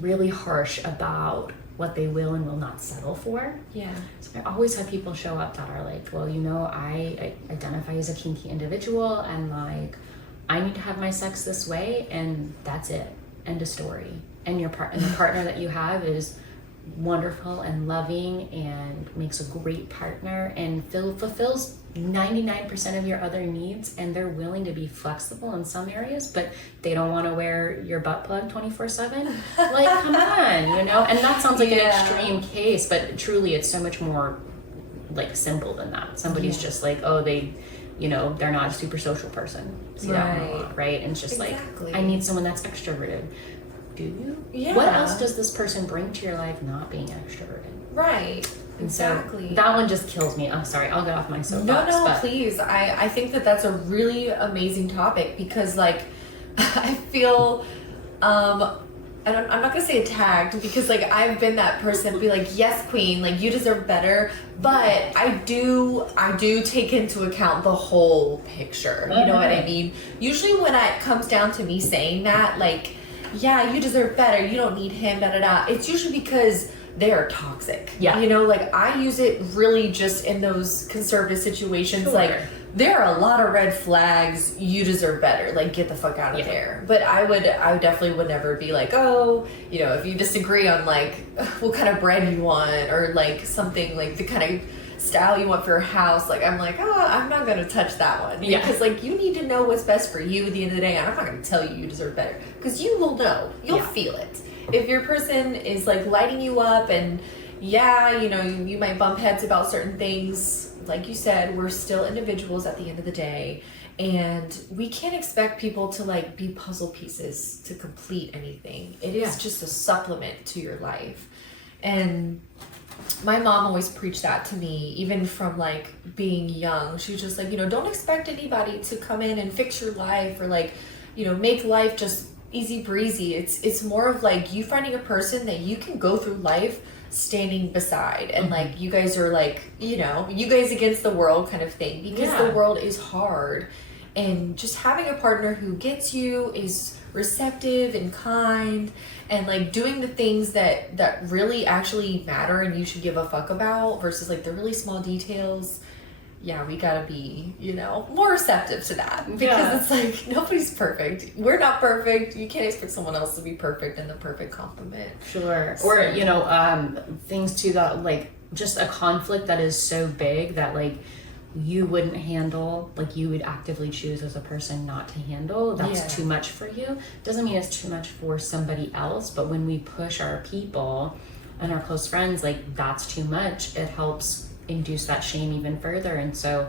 really harsh about what they will and will not settle for. Yeah. So I always have people show up that are like, well, I identify as a kinky individual and like, I need to have my sex this way and that's it. End of story. And the partner that you have is wonderful and loving and makes a great partner and fulfills 99% of your other needs, and they're willing to be flexible in some areas, but they don't want to wear your butt plug 24/7. Like, come on, and that sounds like an extreme case, but truly it's so much more like simple than that. Somebody's just like, oh, they're not a super social person. See that one a lot, right? And it's just like, I need someone that's extroverted. Do you? Yeah. What else does this person bring to your life not being extroverted? Right. Exactly. So that one just kills me. I'm sorry, I'll get off my soapbox. No, please. I think that's a really amazing topic because like I feel and I'm not gonna say attacked because like I've been that person to be like, yes, queen, like you deserve better, but I do take into account the whole picture. You know what I mean? Usually when it comes down to me saying that, like, yeah, you deserve better, you don't need him, it's usually because they are toxic. Yeah. Like I use it really just in those conservative situations. Sure. Like there are a lot of red flags. You deserve better. Like get the fuck out of there. But I definitely would never be like, oh, if you disagree on like what kind of bread you want or like something like the kind of style you want for your house, like I'm like, oh, I'm not gonna touch that one. Yeah. Because like you need to know what's best for you at the end of the day, and I'm not gonna tell you deserve better. Because you will know. You'll feel it. If your person is like lighting you up and you might bump heads about certain things, like you said, we're still individuals at the end of the day. And we can't expect people to like be puzzle pieces to complete anything. It is just a supplement to your life. And my mom always preached that to me, even from like being young. She was just like, don't expect anybody to come in and fix your life or like, make life just easy breezy. It's more of like you finding a person that you can go through life standing beside, and like you guys are like, you guys against the world kind of thing, because the world is hard. And just having a partner who gets you, is receptive and kind, and like doing the things that really actually matter and you should give a fuck about, versus like the really small details. Yeah, we gotta be, more receptive to that, because it's like nobody's perfect. We're not perfect. You can't expect someone else to be perfect and the perfect compliment. Sure. Or, things too that like just a conflict that is so big that like you wouldn't handle, like you would actively choose as a person not to handle. That's too much for you. Doesn't mean it's too much for somebody else, but when we push our people and our close friends, like that's too much, it helps induce that shame even further. And so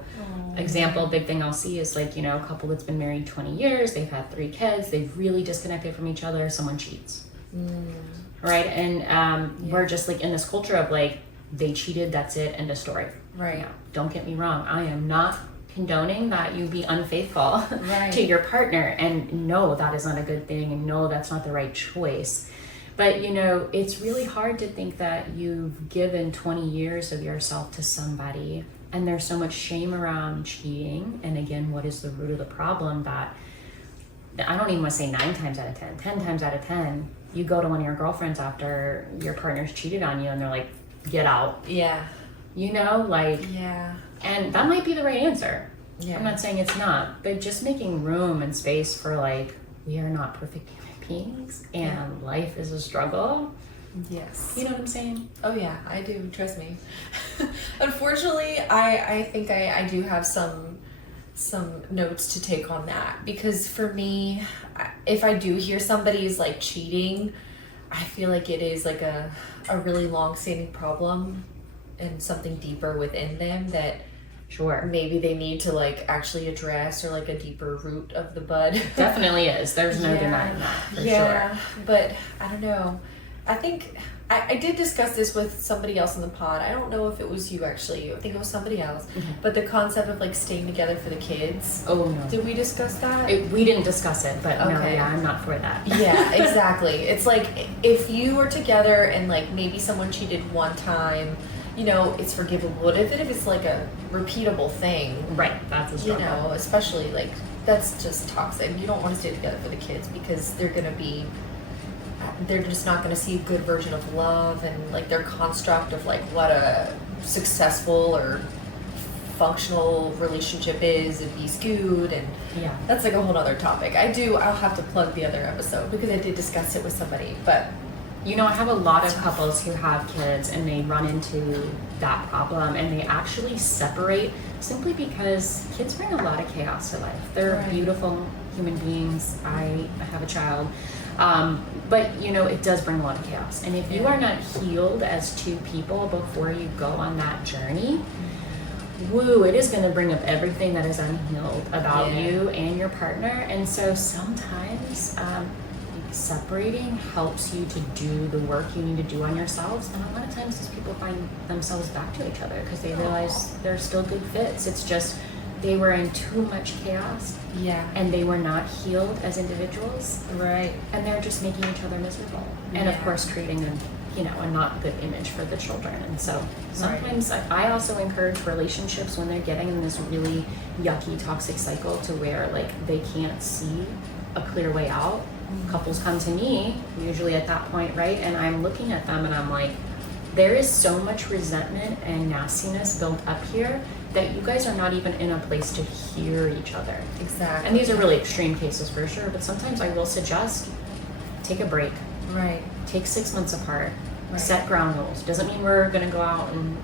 example, big thing I'll see is like, a couple that's been married 20 years, they've had 3 kids, they've really disconnected from each other, someone cheats. Right? And we're just like in this culture of like, they cheated, that's it, end of story. Right. Now, don't get me wrong, I am not condoning that you be unfaithful to your partner, and no, that is not a good thing, and no, that's not the right choice. But it's really hard to think that you've given 20 years of yourself to somebody, and there's so much shame around cheating. And again, what is the root of the problem? That I don't even want to say 9 times out of 10, 10 times out of 10, you go to one of your girlfriends after your partner's cheated on you and they're like, get out. Yeah. And that might be the right answer. Yeah. I'm not saying it's not, but just making room and space for like, we are not perfect human beings, and life is a struggle. Yes. You know what I'm saying? Oh yeah, I do. Trust me. Unfortunately, I think I do have some notes to take on that, because for me, if I do hear somebody is like cheating, I feel like it is like a really long-standing problem and something deeper within them that maybe they need to like actually address, or like a deeper root of the bud. Definitely is. There's no denying that, for sure. But I don't know. I think I did discuss this with somebody else in the pod. I don't know if it was you actually. I think it was somebody else. But the concept of like staying together for the kids. Oh no. Did we discuss that? We didn't discuss it, but no, I'm not for that. Yeah, exactly. It's like if you are together and like maybe someone cheated one time, it's forgivable. But if it's like a repeatable thing, right? That's a struggle. Especially like that's just toxic. You don't want to stay together for the kids, because they're just not going to see a good version of love, and like their construct of like what a successful or functional relationship is and be skewed, and that's like a whole other topic. I'll have to plug the other episode, because I did discuss it with somebody. But I have a lot of couples who have kids and they run into that problem, and they actually separate simply because kids bring a lot of chaos to life. They're beautiful human beings. I have a child. But it does bring a lot of chaos. And if you are not healed as two people before you go on that journey, it is going to bring up everything that is unhealed about you and your partner. And so sometimes separating helps you to do the work you need to do on yourselves. And a lot of times these people find themselves back to each other because they realize they're still good fits. It's just they were in too much chaos. And they were not healed as individuals. Right. And they're just making each other miserable. And of course creating a not good image for the children. And so sometimes I also encourage relationships when they're getting in this really yucky toxic cycle to where like they can't see a clear way out. Couples come to me usually at that point, right? And I'm looking at them and I'm like, there is so much resentment and nastiness built up here that you guys are not even in a place to hear each other. Exactly. And these are really extreme cases for sure, but sometimes I will suggest take a break. Right. Take 6 months apart. Set ground rules. Doesn't mean we're gonna go out and,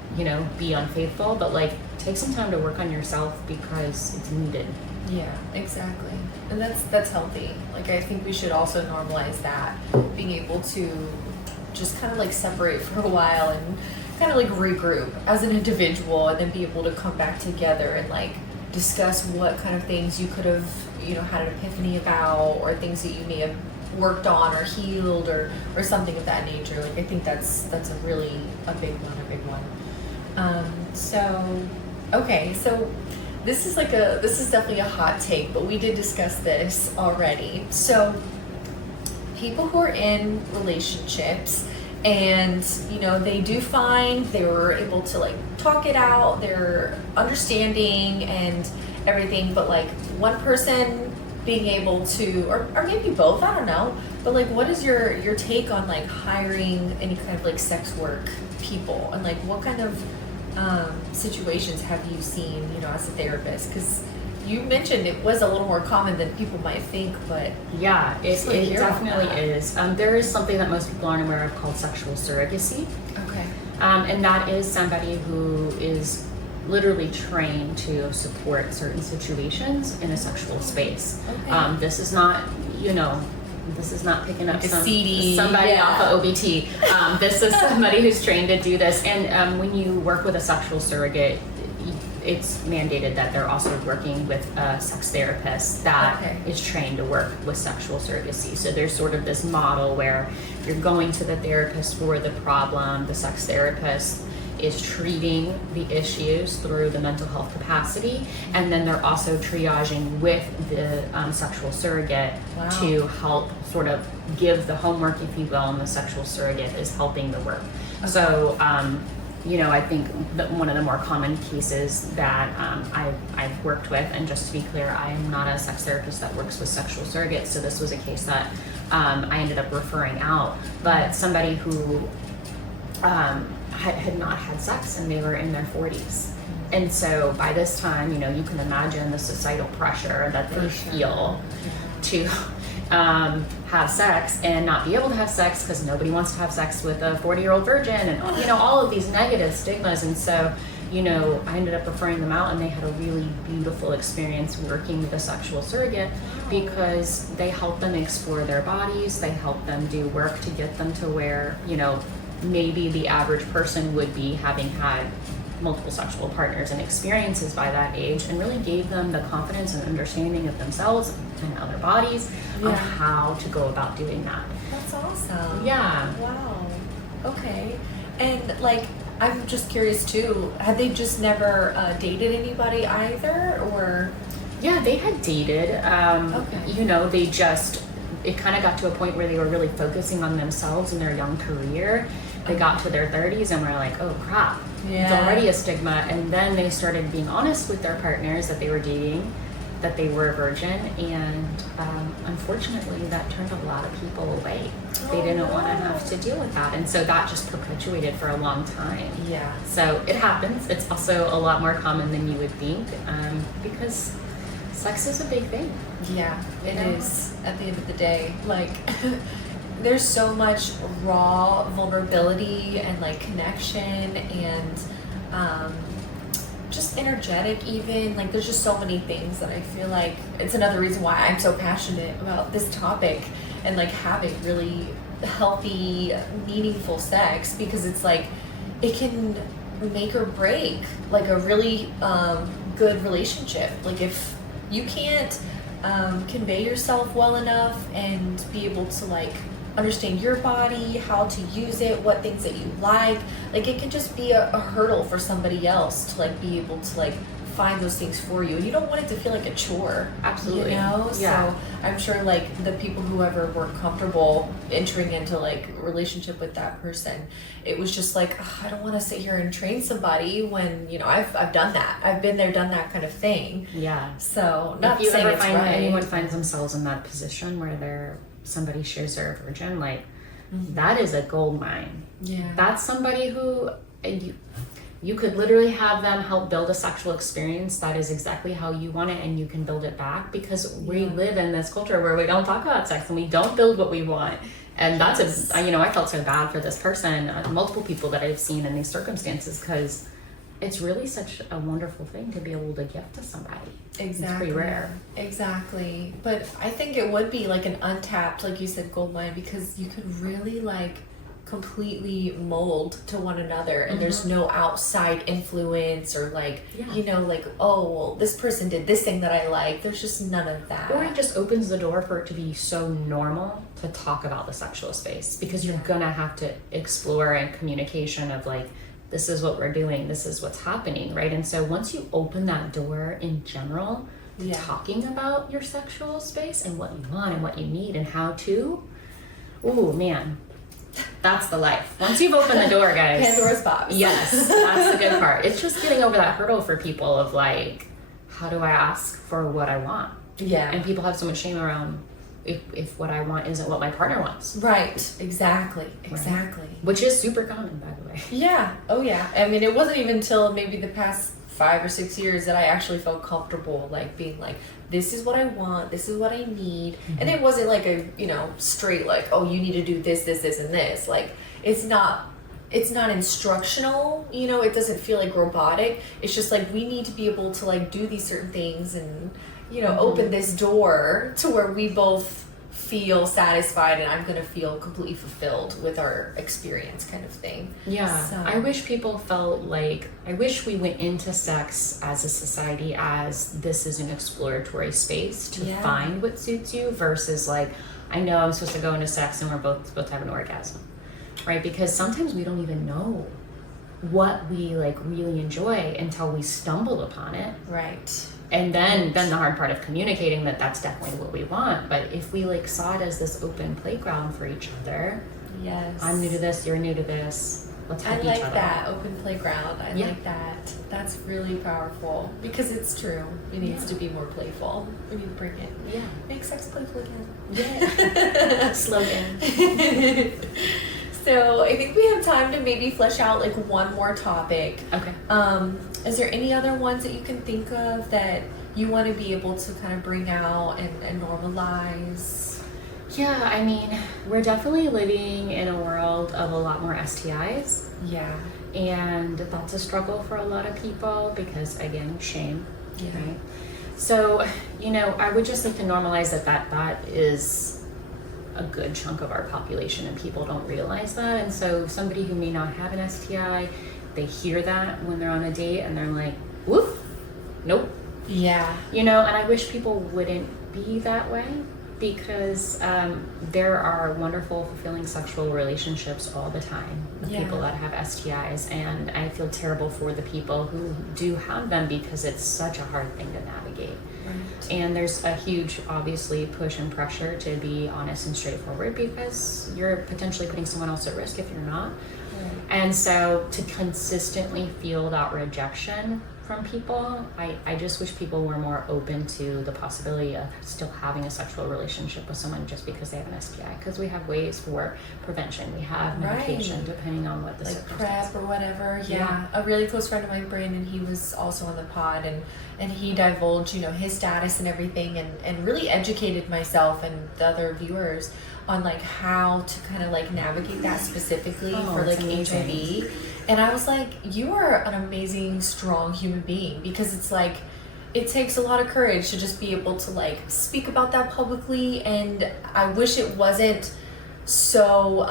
be unfaithful, but like take some time to work on yourself because it's needed. Yeah, exactly. And that's healthy. Like, I think we should also normalize that, being able to just kind of like separate for a while and kind of like regroup as an individual, and then be able to come back together and like discuss what kind of things you could have, had an epiphany about, or things that you may have worked on or healed, or something of that nature. Like, I think that's a really a big one. So this is definitely a hot take, but we did discuss this already. So people who are in relationships and they do find they were able to like talk it out, they're understanding and everything, but like one person being able to, or maybe both, I don't know, but like, what is your take on like hiring any kind of like sex work people, and like what kind of situations have you seen, as a therapist? Because you mentioned it was a little more common than people might think, but yeah, it definitely is. There is something that most people aren't aware of called sexual surrogacy. Okay. And that is somebody who is literally trained to support certain situations in a sexual space. Okay. This is not, picking up like somebody off of OBT. This is somebody who's trained to do this. And when you work with a sexual surrogate, it's mandated that they're also working with a sex therapist that is trained to work with sexual surrogacy. So there's sort of this model where you're going to the therapist for the problem, the sex therapist is treating the issues through the mental health capacity, and then they're also triaging with the sexual surrogate to help sort of give the homework, if you will, and the sexual surrogate is helping the work. So I think that one of the more common cases that I've worked with, and just to be clear, I am not a sex therapist that works with sexual surrogates, so this was a case that I ended up referring out, but somebody who had not had sex and they were in their 40s. And so by this time, you can imagine the societal pressure that they feel to have sex and not be able to have sex because nobody wants to have sex with a 40-year-old virgin, and all of these negative stigmas. And so I ended up referring them out, and they had a really beautiful experience working with a sexual surrogate because they help them explore their bodies, they help them do work to get them to where maybe the average person would be, having had multiple sexual partners and experiences by that age, and really gave them the confidence and understanding of themselves and other bodies on how to go about doing that. That's awesome. Yeah. Wow. Okay. And like, I'm just curious too, had they just never dated anybody either, or? Yeah, they had dated. They just, it kind of got to a point where they were really focusing on themselves and their young career. They got to their 30s and were like, oh crap, it's already a stigma. And then they started being honest with their partners that they were dating, that they were a virgin, and unfortunately that turned a lot of people away. They didn't want to have to deal with that, and so that just perpetuated for a long time. Yeah. So it happens. It's also a lot more common than you would think, because sex is a big thing. Yeah, it is. At the end of the day, like there's so much raw vulnerability and like connection and just energetic, even like there's just so many things that I feel like it's another reason why I'm so passionate about this topic and like having really healthy, meaningful sex, because it's like it can make or break like a really good relationship. Like if you can't convey yourself well enough and be able to like understand your body, how to use it, what things that you like it can just be a hurdle for somebody else to like be able to like find those things for you, and you don't want it to feel like a chore. Absolutely. Yeah. So I'm sure like the people who ever were comfortable entering into like a relationship with that person, it was just like, I don't want to sit here and train somebody when I've done that, I've been there, done that kind of thing. Yeah. So not if you saying ever it's find right. anyone finds themselves in that position where somebody shares they're a virgin, like that is a gold mine. Yeah. That's somebody who you could literally have them help build a sexual experience that is exactly how you want it, and you can build it back, because we live in this culture where we don't talk about sex and we don't build what we want. And that's I felt so bad for this person, multiple people that I've seen in these circumstances, because it's really such a wonderful thing to be able to give to somebody. Exactly. It's pretty rare. Exactly. But I think it would be like an untapped, like you said, gold mine, because you could really like completely mold to one another, and there's no outside influence or like like, oh well, this person did this thing that I like. There's just none of that. Or it just opens the door for it to be so normal to talk about the sexual space, because you're gonna have to explore and communication of like, this is what we're doing, this is what's happening, right? And so once you open that door in general, talking about your sexual space and what you want and what you need and how to, oh man, that's the life. Once you've opened the door, guys. Pandora's box. Yes, that's the good part. It's just getting over that hurdle for people of like, how do I ask for what I want? Yeah. And people have so much shame around if what I want isn't what my partner wants. Right. Exactly. Exactly. Right? Which is super common, by the way. Yeah. Oh yeah. I mean, it wasn't even until maybe the past 5 or 6 years that I actually felt comfortable like being like, this is what I want, this is what I need. And it wasn't like a, straight like, oh, you need to do this, this, this, and this. Like, it's not instructional, it doesn't feel like robotic. It's just like, we need to be able to like do these certain things and, open this door to where we both feel satisfied and I'm going to feel completely fulfilled with our experience, kind of thing. Yeah. So. I wish people felt like, I wish we went into sex as a society as this is an exploratory space to find what suits you, versus like, I know I'm supposed to go into sex and we're both supposed to have an orgasm, right? Because sometimes we don't even know what we like really enjoy until we stumble upon it. Right. And then the hard part of communicating that that's definitely what we want. But if we like saw it as this open playground for each other, yes, I'm new to this, you're new to this, let's help each other. I like that open playground. I like that. That's really powerful, because it's true. It needs to be more playful. We need to bring it. Yeah. Make sex playful again. Yeah. Slogan. So I think we have time to maybe flesh out like one more topic. Okay. Is there any other ones that you can think of that you want to be able to kind of bring out and normalize? Yeah, I mean, we're definitely living in a world of a lot more STIs. Yeah. And that's a struggle for a lot of people because, again, shame. Yeah. Right? So, I would just like to normalize that is a good chunk of our population, and people don't realize that. And so somebody who may not have an STI, they hear that when they're on a date and they're like, woof, nope. Yeah. And I wish people wouldn't be that way, because there are wonderful, fulfilling sexual relationships all the time with people that have STIs, and I feel terrible for the people who do have them, because it's such a hard thing to navigate. Right. And there's a huge, obviously, push and pressure to be honest and straightforward, because you're potentially putting someone else at risk if you're not. Right. And so to consistently feel that rejection from people, I just wish people were more open to the possibility of still having a sexual relationship with someone just because they have an STI, because we have ways for prevention. We have medication, depending on what the like PrEP or whatever. Yeah. A really close friend of mine, Brandon, he was also on the pod, and he divulged, his status and everything, and really educated myself and the other viewers on like how to kind of like navigate that specifically for like HIV. And I was like, you are an amazing, strong human being, because it's like, it takes a lot of courage to just be able to like speak about that publicly. And I wish it wasn't so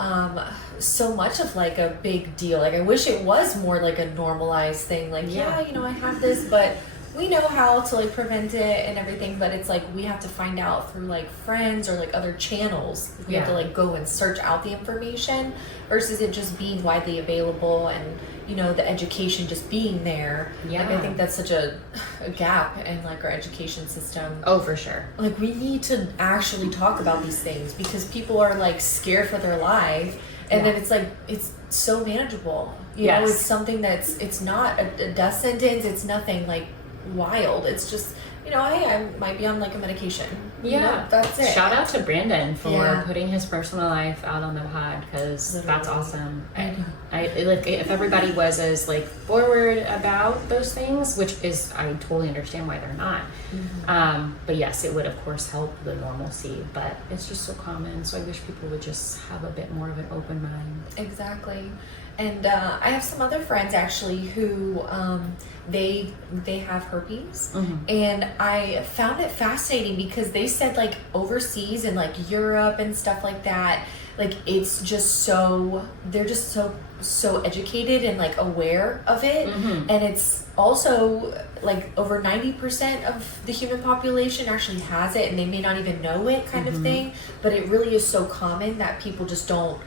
much of like a big deal. Like, I wish it was more like a normalized thing. Like, I have this, but we know how to like prevent it and everything, but it's like we have to find out through like friends or like other channels. We have to like go and search out the information, versus it just being widely available and the education just being there. Like, I think that's such a gap in like our education system. Oh, for sure. Like, we need to actually talk about these things, because people are like scared for their life, and then it's like, it's so manageable. You know, it's something it's not a death sentence. It's nothing like wild. It's just, hey, I might be on like a medication. Yeah, that's it. Shout out to Brandon for putting his personal life out on the pod, because that's awesome. I like, if everybody was as like forward about those things, which is, I totally understand why they're not. But yes, it would of course help the normalcy, but it's just so common. So I wish people would just have a bit more of an open mind. Exactly. And I have some other friends actually who they have herpes, and I found it fascinating because they said like overseas and like Europe and stuff like that, like it's just so, they're just so educated and like aware of it, and it's also like over 90% of the human population actually has it, and they may not even know it, kind of thing, but it really is so common that people just don't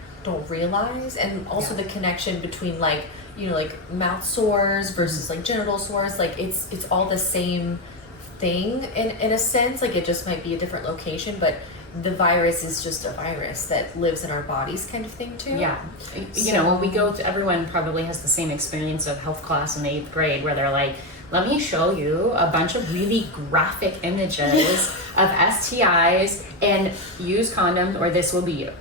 realize. And also the connection between like, you know, like mouth sores versus like genital sores, like it's all the same thing in a sense, like it just might be a different location, but the virus is just a virus that lives in our bodies, kind of thing too. You know, when we go to, everyone probably has the same experience of health class in the 8th grade where they're like, let me show you a bunch of really graphic images of STIs and use condoms or this will be you.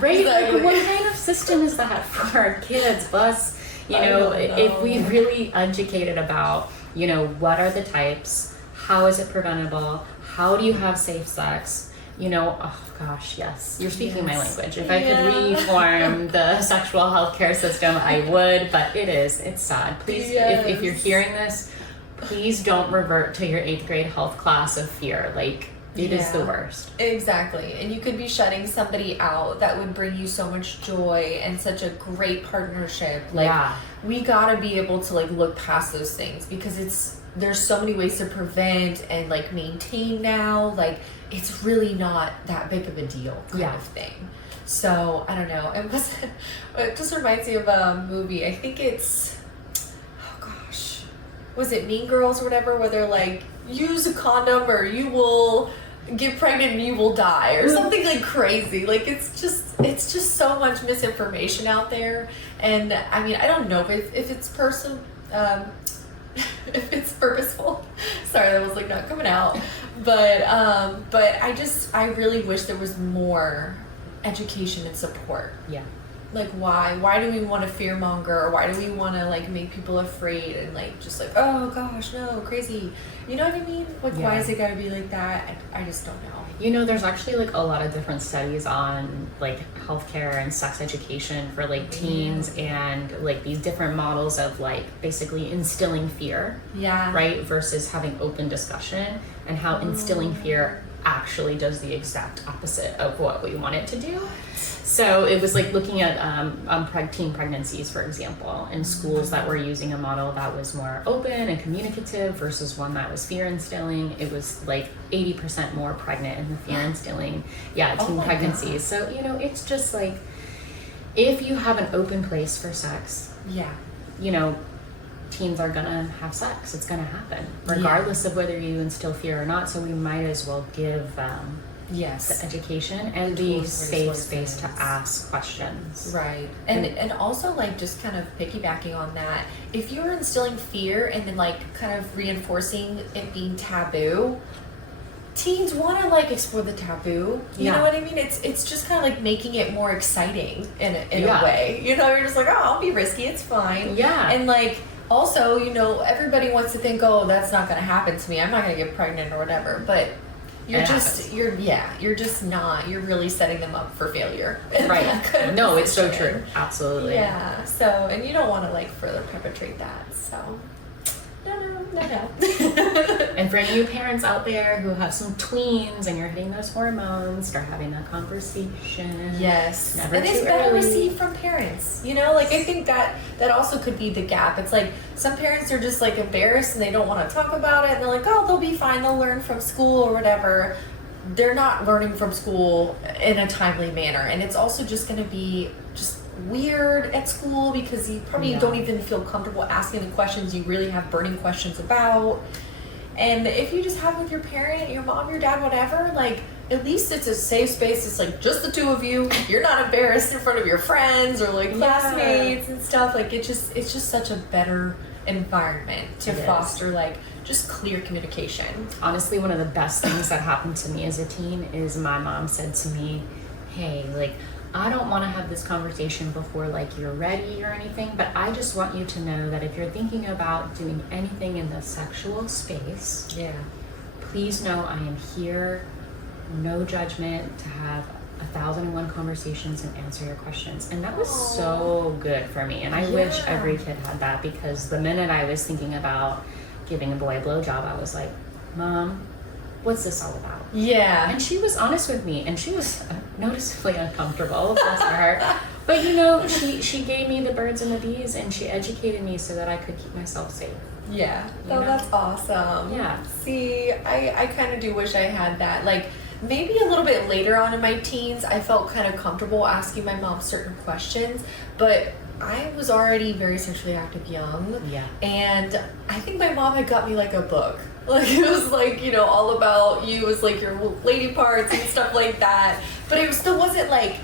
Right? Exactly. Like, what kind of system is that for our kids? Plus, you know, if we really educated about, you know, what are the types, how is it preventable, how do you have safe sex, you know, oh gosh, yes, you're speaking my language. If I could reform the sexual healthcare system, I would, but it's sad. Please, if you're hearing this, please don't revert to your 8th grade health class of fear. Like, it is the worst. Exactly. And you could be shutting somebody out that would bring you so much joy and such a great partnership. Like, we gotta be able to like look past those things, because there's so many ways to prevent and like maintain now. Like, it's really not that big of a deal, kind of thing. So I don't know. It just reminds me of a movie. I think it's, was it Mean Girls or whatever, where they're like, use a condom or you will get pregnant and you will die, or something like crazy. Like, it's just so much misinformation out there. And I mean, I don't know if it's if it's purposeful. Sorry, that was like not coming out. But I really wish there was more education and support. Like, why do we want to fearmonger, or why do we want to like make people afraid and like just like, oh gosh, no, crazy, you know what I mean? Like, why is it gotta be like that? I just don't know. You know, there's actually like a lot of different studies on like healthcare and sex education for like teens, and like these different models of like basically instilling fear, right, versus having open discussion, and how instilling fear actually does the exact opposite of what we want it to do. So it was like looking at teen pregnancies, for example, in schools that were using a model that was more open and communicative versus one that was fear instilling. It was like 80% more pregnant in the fear instilling, teen pregnancies. So, you know, it's just like, if you have an open place for sex, you know, teens are gonna have sex. It's gonna happen regardless of whether you instill fear or not. So we might as well give the education and the safe space to ask questions. Right. And also like just kind of piggybacking on that, if you're instilling fear and then like kind of reinforcing it being taboo, teens want to like explore the taboo. You know what I mean? It's just kind of like making it more exciting in a way. You know, you're just like, oh, I'll be risky. It's fine. And like, also, you know, everybody wants to think, oh, that's not going to happen to me. I'm not going to get pregnant or whatever. But you're really setting them up for failure. Right. No, it's so true. Absolutely. Yeah. So, and you don't want to like further perpetrate that. So, no. And for any parents out there who have some tweens and you're hitting those hormones, start having that conversation. Yes. Never and too it's better early. received from parents. You know, like I think that also could be the gap. It's like some parents are just like embarrassed and they don't want to talk about it, and they're like, oh, they'll be fine, they'll learn from school or whatever. They're not learning from school in a timely manner, and it's also just going to be just weird at school because you probably don't even feel comfortable asking the questions you really have burning questions about. And if you just have with your parent, your mom, your dad, whatever, like at least it's a safe space. It's like just the two of you. You're not embarrassed in front of your friends or like classmates and stuff. Like it's just such a better environment to foster like just clear communication. Honestly, one of the best things that happened to me as a teen is my mom said to me, hey, like, I don't want to have this conversation before like you're ready or anything, but I just want you to know that if you're thinking about doing anything in the sexual space, please know I am here, no judgment, to have 1,001 conversations and answer your questions. And that was so good for me. And I wish every kid had that, because the minute I was thinking about giving a boy a blowjob, I was like, Mom, what's this all about? Yeah. And she was honest with me, and she was noticeably uncomfortable, bless her heart. But you know, she gave me the birds and the bees, and she educated me so that I could keep myself safe. Yeah. Oh, that's awesome. Yeah. See, I kind of do wish I had that. Like, maybe a little bit later on in my teens, I felt kind of comfortable asking my mom certain questions, but I was already very sexually active young. Yeah. And I think my mom had got me like a book. Like, it was like, you know, all about you, it was like your lady parts and stuff like that. But it still wasn't like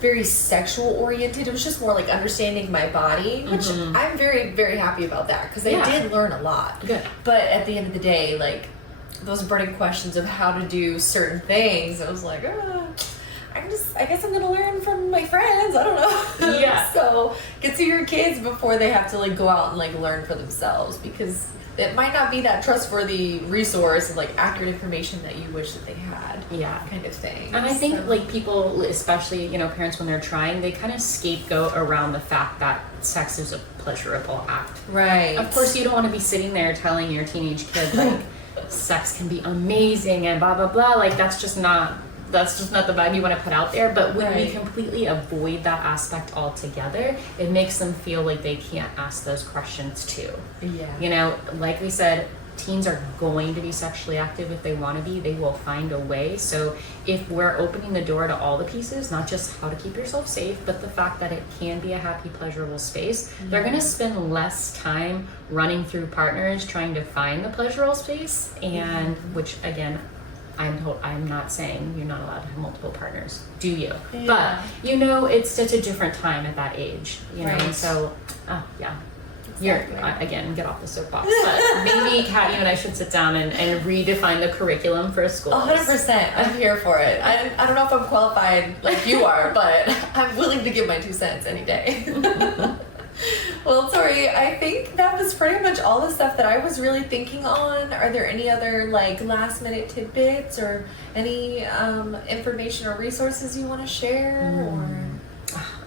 very sexual oriented. It was just more like understanding my body, which I'm very, very happy about that, because I did learn a lot. Good. But at the end of the day, like, those burning questions of how to do certain things, I was like, I guess I'm gonna learn from my friends. I don't know. Yeah. So get to your kids before they have to like go out and like learn for themselves, because it might not be that trustworthy resource and like accurate information that you wish that they had. Yeah. Kind of thing. And I think like people, especially, you know, parents, when they're trying, they kind of scapegoat around the fact that sex is a pleasurable act. Right. Of course, you don't want to be sitting there telling your teenage kid like sex can be amazing and blah blah blah. Like that's just not the vibe you want to put out there. But when we completely avoid that aspect altogether, it makes them feel like they can't ask those questions too. Yeah. You know, like we said, teens are going to be sexually active if they want to be. They will find a way. So if we're opening the door to all the pieces, not just how to keep yourself safe, but the fact that it can be a happy, pleasurable space, they're going to spend less time running through partners trying to find the pleasurable space. And which, again, I'm not saying you're not allowed to have multiple partners. Do you? Yeah. But you know, it's such a different time at that age. You know, and so yeah. Exactly. You're again, get off the soapbox. But maybe Kat, you and I should sit down and redefine the curriculum for schools. 100%. I'm here for it. I don't know if I'm qualified like you are, but I'm willing to give my 2 cents any day. Well, Tori, I think that was pretty much all the stuff that I was really thinking on. Are there any other like last minute tidbits or any information or resources you want to share? Or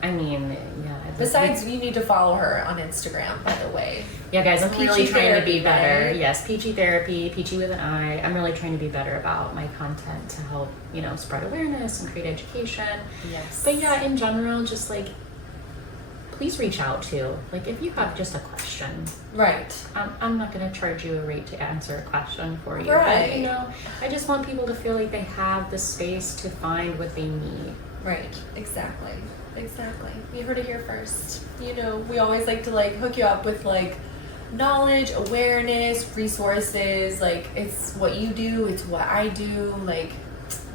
I mean, yeah. Besides, you need to follow her on Instagram, by the way. Yeah, guys, I'm really Peachi trying to be Therapy, better. right? Yes, Peachi Therapy, Peachi with an I. I'm really trying to be better about my content to help, you know, spread awareness and create education. Yes. But yeah, in general, just like, please reach out to, like, if you have just a question. Right. I'm not going to charge you a rate to answer a question for you. Right. But, you know, I just want people to feel like they have the space to find what they need. Right. Exactly. You heard it here first. You know, we always like to like hook you up with like knowledge, awareness, resources. Like, it's what you do, it's what I do. Like,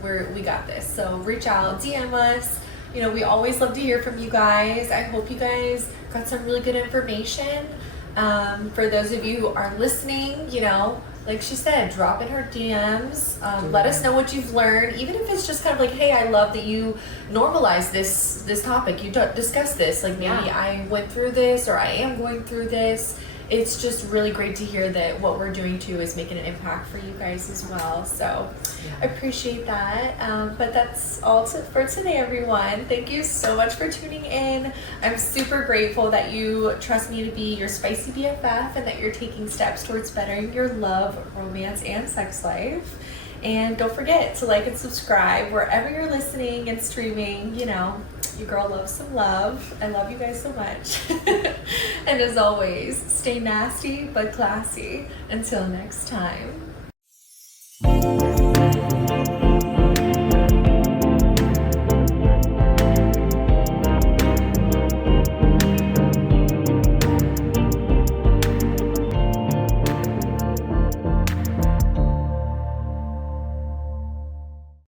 we got this. So reach out, DM us. You know, we always love to hear from you guys. I hope you guys got some really good information. For those of you who are listening, you know, like she said, drop in her DMs. Let us know what you've learned, even if it's just kind of like, hey, I love that you normalize this topic. You discuss this. Like, maybe I went through this, or I am going through this. It's just really great to hear that what we're doing too is making an impact for you guys as well. So I appreciate that. But that's all for today, everyone. Thank you so much for tuning in. I'm super grateful that you trust me to be your spicy BFF and that you're taking steps towards bettering your love, romance, and sex life. And don't forget to like and subscribe wherever you're listening and streaming. You know, your girl loves some love. I love you guys so much. And as always, stay nasty but classy. Until next time.